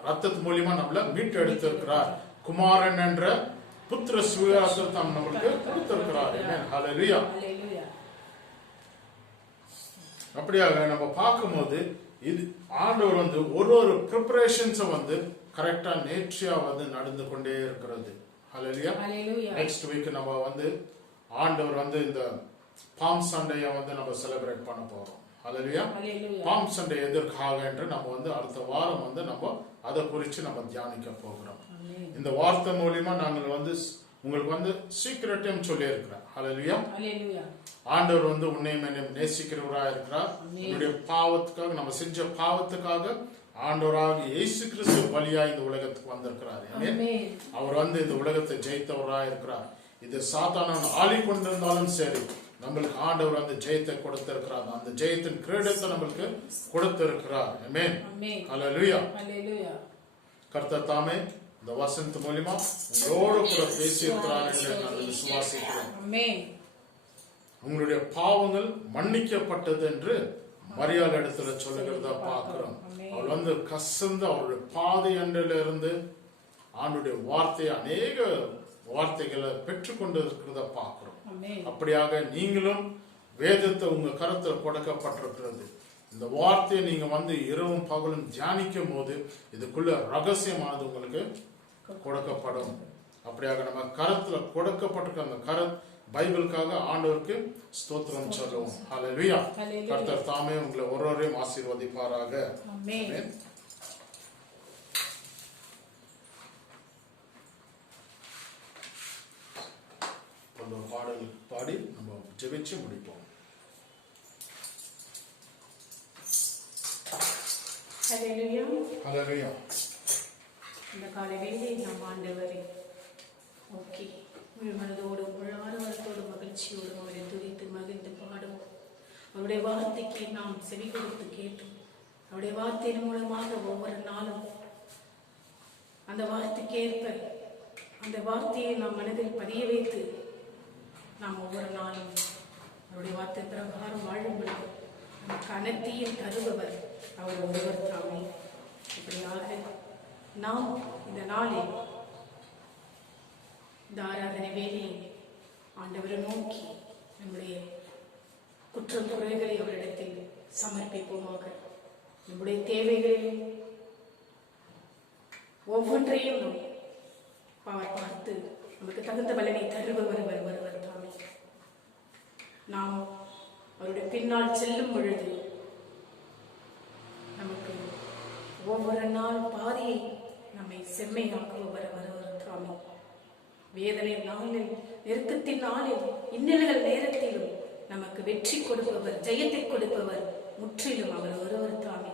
ரத்தத்து மூலியமா நம்மள மீட்டு எடுத்திருக்கிறார். குமாரன் என்ற புத்திர சுவிகாசத்தை நம்மளுக்கு கொடுத்திருக்கிறார். ஹல்லேலூயா. அப்படியாக நம்ம பார்க்கும்போது இது ஆண்டவர் வந்து ஒரு ப்ரிப்பரேஷன்ஸை வந்து கரெக்டா நேர்ச்சியா வந்து நடந்து கொண்டே இருக்கிறது. ஹல்லேலூயா. நெக்ஸ்ட் வீக் நம்ம வந்து ஆண்டவர் வந்து இந்த பாம் சண்டையை வந்து நம்ம செலிப்ரேட் பண்ண போறோம். ஹல்லேலூயா. பாம் சண்டை எதற்காக என்று நம்ம வந்து அடுத்த வாரம் வந்து நம்ம அதை குறித்து நம்ம தியானிக்க போகிறோம். இந்த வார்த்தை மூலியமா நாங்கள் வந்து உங்களுக்கு வந்து சீக்கிரட்டையும் சொல்லி இருக்கிறேன். ஹல்லேலூயா. ஆண்டவர் வந்து உன்னையும் என்னையும் நேசிக்கிறவராக இருக்கிறார். உன்னுடைய பாவத்துக்காக, நம்ம செஞ்ச பாவத்துக்காக ஆண்டவராக இயேசு கிறிஸ்து பலியா இந்த உலகத்துக்கு வந்திருக்கிறார். அவர் வந்து இந்த உலகத்தை ஜெயித்தவராக இருக்கிறார். இது சாத்தானான் ஆளிக்கொண்டிருந்தாலும் சரி, நம்மளுக்கு ஆண்டவர் அந்த ஜெயத்தை கொடுத்திருக்கிறார். அந்த ஜெயத்தின் கிரீடத்தை நம்மளுக்கு கொடுத்திருக்கிறார். ஆமென். ஹல்லேலூயா. கர்த்தர் தாமே இந்த வசனத்து மூலமா உங்களோடு கூட பேசியிருக்கிறார் என்று நான் விசுவாசிக்கிறேன். உங்களுடைய பாவங்கள் மன்னிக்கப்பட்டது என்று மரியாதை இடத்துல சொல்லுகிறதா பார்க்கிறோம். அவர் வந்து கசந்து அவருடைய பாதை அன்றில இருந்து ஆண்டுடைய வார்த்தையை, அநேக வார்த்தைகளை பெற்றுக்கொண்டு இருக்கிறத பார்க்கிறோம். அப்படியாக நீங்களும் வேதத்தை உங்க கருத்துல கொடுக்கப்பட்டிருக்கிறது. இந்த வார்த்தையை நீங்க வந்து இரவும் பகலும் தியானிக்கும் போது இதுக்குள்ள ரகசியமானது உங்களுக்கு கொடுக்கப்படும். அப்படியாக நம்ம கரத்துல கொடுக்கப்பட்டிருக்க அந்த பைபிளுக்காக ஆண்டவருக்கு ஸ்தோத்திரம் சொல்லுவோம். ஹல்லேலூயா. கர்த்தர் தாமே உங்களை ஒருவரையும் ஆசீர்வதிப்பாராக. ஆமென். ஒரு பாடல் பாடி நம்ம ஜெபிச்சு முடிப்போம். ஹல்லேலூயா. ஹல்லேலூயா. இந்த காலை வேளையை நாம் ஆண்டவரை நோக்கி முழு மனதோடும் முழு ஆர்வத்தோடும் மகிழ்ச்சியோடும் அவரை துதித்து மகிழ்ந்து பாடுவோம். அவருடைய வார்த்தைக்கு நாம் செவி கொடுத்து கேட்டோம். அவருடைய வார்த்தையின் மூலமாக ஒவ்வொரு நாளும் அந்த வார்த்தைக்கேற்ப அந்த வார்த்தையை நாம் மனதில் பதிய வைத்து நாம் ஒவ்வொரு நாளும் அவருடைய வார்த்தை பிரகாரம் வாழும்படி நமக்கு அனைத்தையும் தருபவர் அவர் ஒருவர் தாமே. இப்படியாக நாம் இந்த நாளில் இந்த ஆராதனை வேலையை ஆண்டவரை நோக்கி நம்முடைய குற்றம் குறைகளை அவரிடத்தில் சமர்ப்பிப்போமாக. நம்முடைய தேவைகளில் ஒவ்வொன்றையும் அவர் பார்த்து நமக்கு தகுந்த பலனை தருபவர் வருவர் தாமே. நாம் அவருடைய பின்னால் செல்லும் பொழுது நமக்கு ஒவ்வொரு நாள் பாதையை நம்மை செம்மையாக்குபவர் வருவர் தாமே. வேதனை நாளில், நெருக்கத்தின் நாளில், இன்னல்கள் நேரத்திலும் நமக்கு வெற்றி கொடுப்பவர், ஜெயத்தை கொடுப்பவர் முற்றிலும் அவர் ஒருவர் தாமே.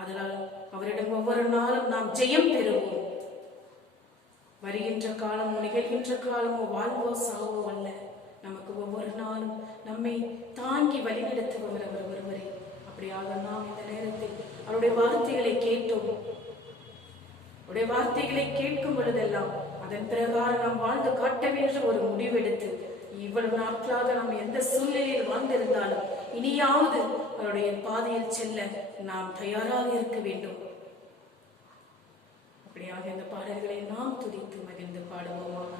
அதனால் அவரிடம் ஒவ்வொரு நாளும் நாம் ஜெயம் பெறுவோம். வருகின்ற காலமோ நிகழ்கின்ற காலமோ வாழ்வோ சாவோ அல்ல, நமக்கு ஒவ்வொரு நாளும் நம்மை தாங்கி வழிநடத்துபவர் அவர் ஒருவரே. அப்படியாக நாம் இந்த நேரத்தில் அவருடைய வார்த்தைகளை கேட்டோம். அவருடைய வார்த்தைகளை கேட்கும் பொழுதெல்லாம் அதன் பிரகாரம் நாம் வாழ்ந்து காட்ட வேண்டும் ஒரு முடிவெடுத்து, இவ்வளவு நாட்களாக நாம் எந்த சூழ்நிலையில் வாழ்ந்திருந்தாலும் இனியாவது அவருடைய பாதையில் செல்ல நாம் தயாராக இருக்க வேண்டும். அப்படியாக இந்த பாடல்களை நாம் துதித்து மகிழ்ந்து பாடுவோமாக.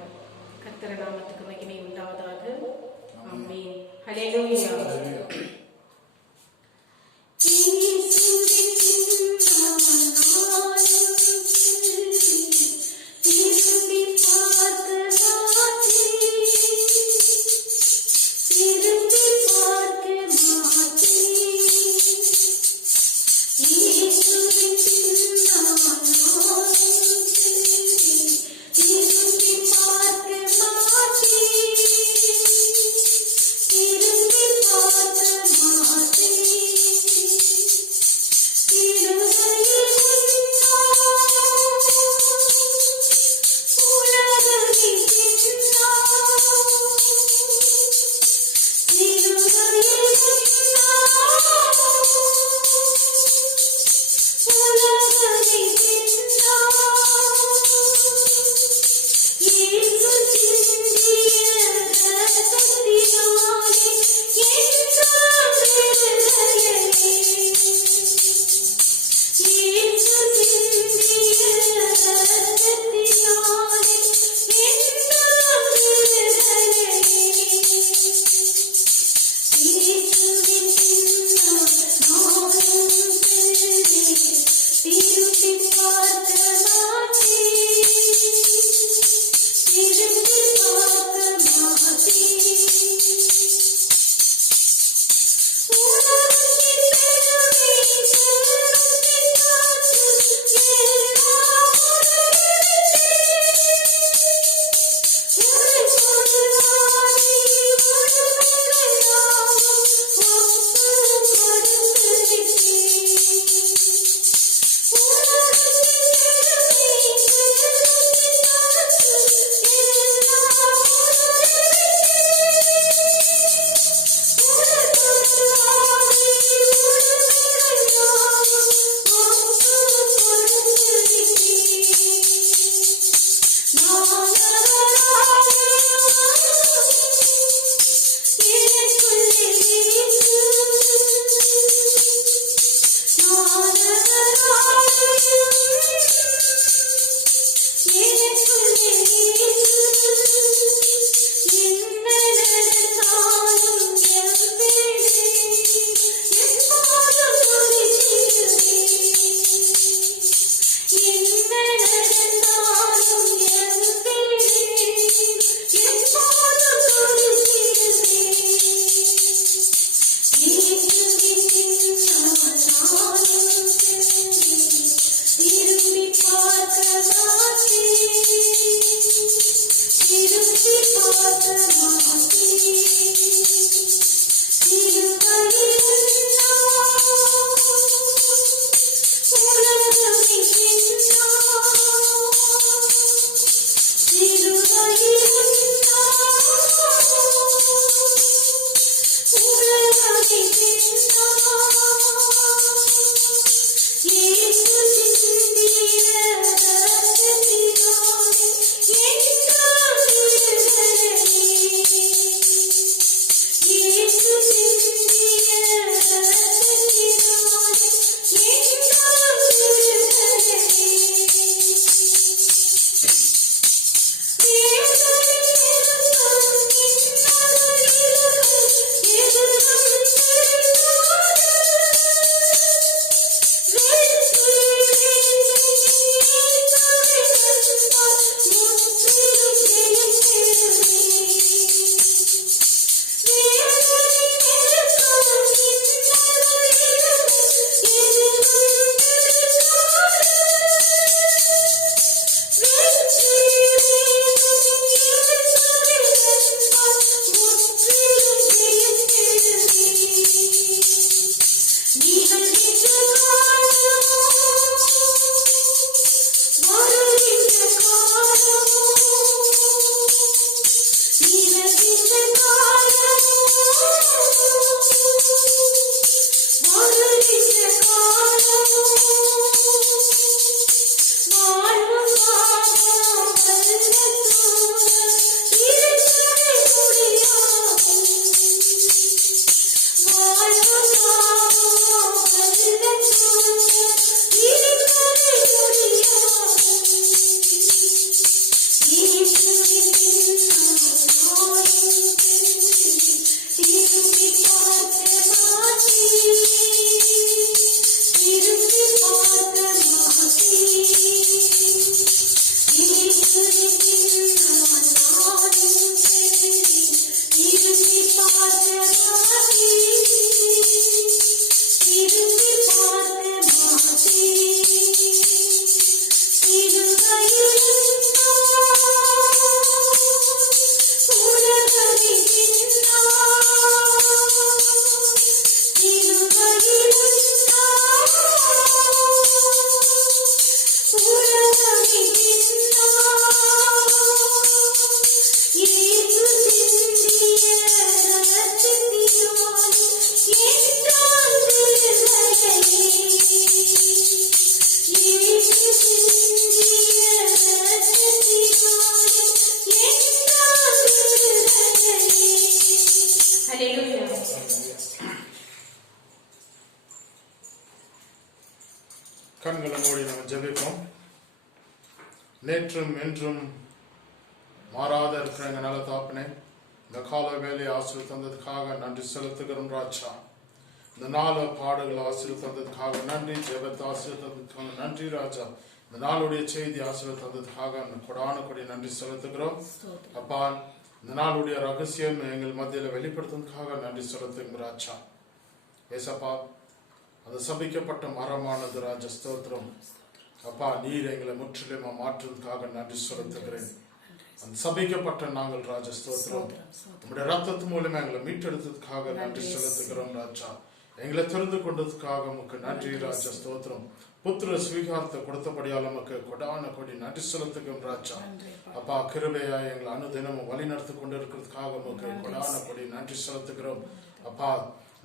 கர்த்தர் நாமத்துக்கு மகிமை உண்டாவதாக. ஆமென். ஹல்லேலூயா. பார்க்க கண்களை மூடி நம்ம ஜெபிப்போம். நேற்றும் என்றும் மாறாத இருக்கிற எங்க நல்ல தாப்பனே, இந்த கால வேலையை ஆசீர்வாதம் தந்ததுக்காக நன்றி செலுத்துகிறோம் ராஜா. இந்த நாள பாடுகள் ஆசீர்வாதம் தந்ததுக்காக நன்றி, ஜெபத்தை ஆசீர்வாதம் தந்ததுக்காக நன்றி ராஜா. இந்த நாளுடைய செய்தி ஆசீர்வாதம் தந்ததுக்காக கொடான கொடி நன்றி செலுத்துகிறோம் அப்பா. இந்த நாளுடைய ரகசியம் எங்கள் மத்தியில் வெளிப்படுத்துவதற்காக நன்றி செலுத்துகிறோம் ராஜா. ஏசப்பா, அது சபிக்கப்பட்ட மரமானது ராஜா, ஸ்தோத்திரம் அப்பா. நீர் எங்களை முற்றிலும் மாற்றுவதற்காக நன்றி செலுத்துகிறேன். அந்த சபிக்கப்பட்ட நாங்கள் ராஜா, ஸ்தோத்திரம் நம்முடைய ரத்தத்து மூலமா எங்களை மீட்டெடுத்ததுக்காக நன்றி செலுத்துகிறோம் ராஜா. எங்களை தெரிந்து கொண்டதுக்காக உமக்கு நன்றி ராஜா, ஸ்தோத்திரம். புத்திர ஸ்வீகாரத்தை கொடுத்தபடியால் நமக்கு கொடான கொடி நன்றி செலுத்துகிறோம் ராஜா. அப்பா, கிருபையா எங்களை அனுதினமும் வழி நடத்தி கொண்டு இருக்கிறதுக்காக உமக்கு கொடான கொடி நன்றி செலுத்துகிறோம் அப்பா.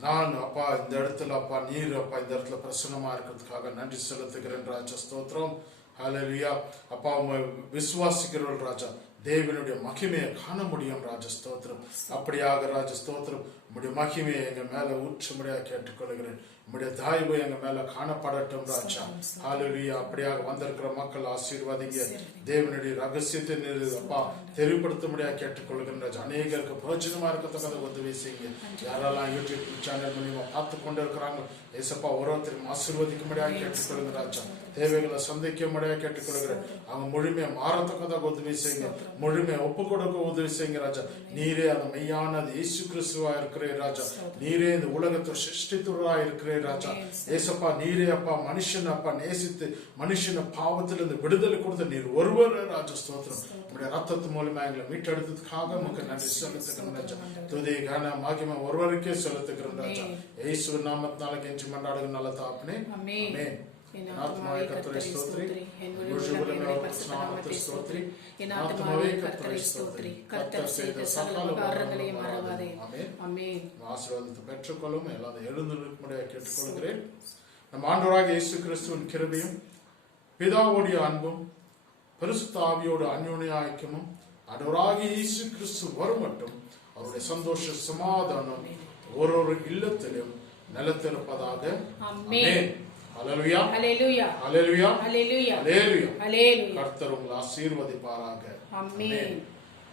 நான் அப்பா இந்த இடத்துல அப்பா நீர் அப்பா இந்த இடத்துல பிரசன்னமா இருக்கிறதுக்காக நன்றி செலுத்துகிறேன் ராஜா, ஸ்தோத்திரம். ஹல்லேலூயா. அப்பா, உம்மை விசுவாசிக்கிறோம் ராஜா, தேவனுடைய மகிமையை காண முடியும் ராஜா, ஸ்தோத்திரம். அப்படியாக ராஜா, ஸ்தோத்திரம், உம்முடைய மகிமையை எங்க மேல ஊற்றும்படியாக கேட்டுக்கொள்கிறேன். உம்முடைய தாய்வு எங்க மேல காணப்படட்டும் ராஜா. ஹல்லேலூயா. அப்படியாக வந்திருக்கிற மக்கள் ஆசீர்வாதிங்க. தேவனுடைய ரகசியத்தை அப்பா தெளிவுபடுத்தும்படியாக கேட்டுக்கொள்கிறேன் ராஜா. அநேகருக்கு பிரயோஜனமா இருக்கத்தக்கதை உதவி செய்யுங்க. யாரெல்லாம் யூடியூப் சேனல் மூலியமா பார்த்து கொண்டு இருக்கிறாங்க ஏசப்பா, ஒருத்தரையும் ஆசீர்வதிக்கும்படியாக கேட்டுக்கொள்ளுங்க ராஜா. தேவைகளை சந்திக்கும்படியாக கேட்டுக்கொள்கிறேன். அவங்க முழுமையை மாறத்தக்கதாக உதவி செய்யுங்க. முழுமையை ஒப்பு கொடுக்க உதவி செய்யுங்க ராஜா. நீரே அந்த மெய்யானது இயேசு கிறிஸ்துவா இருக்கிறே ராஜா. நீரே இந்த உலகத்தை சிருஷ்டித்துவா இருக்கிறே ராஜா. ஏசப்பா, நீரே அப்பா மனுஷன் அப்பா நேசித்து மனுஷன பாவத்திலிருந்து விடுதலை கொடுத்த நீர் ஒருவர் ராஜா, ஸ்தோத்திரம். நம்முடைய ரத்தத்து மூலமா எங்களை மீட்டெடுத்ததுக்காக நமக்கு நன்றி செலுத்துகிறோம் ராஜா. துதி கன மகிமை ஒருவருக்கே செலுத்துகிறோம் ராஜா. இயேசு நாமத்தினால கெஞ்சி மன்றாடுகிற நல்ல தாப்பனே, ஆமென். என் ஆத்துமாவே கர்த்தரை ஸ்தோத்திரி, என் முழு நாமத்தை ஸ்தோத்திரி. என் ஆத்துமாவே கர்த்தரை ஸ்தோத்திரி, கர்த்தர் செய்த சகல உபகாரங்களையும் மறவாதே. ஆமென். ஆசீர்வாதத்தை பெற்றுக்கொள்ளும். எல்லாரும் எழுந்திருக்கும்படியாக கேட்டுக்கொள்கிறேன். நம் ஆண்டவராகிய இயேசு கிறிஸ்துவின் கிருபையும் பிதாவுடைய அன்பும் பரிசுத்த ஆவியோட அந்யோன்ய ஐக்கியமும் ஆண்டவராகிய இயேசு கிறிஸ்து வரும் மட்டும் அவருடைய சந்தோஷ சமாதானம் ஒரு இல்லத்திலும் நிலத்திருப்பதாக. ஆமென். ஹல்லேலூயா, ஹல்லேலூயா, ஹல்லேலூயா, ஹல்லேலூயா, ஹல்லேலூயா. கர்த்தர் உங்களை ஆசீர்வதிப்பாராக. ஆமென்.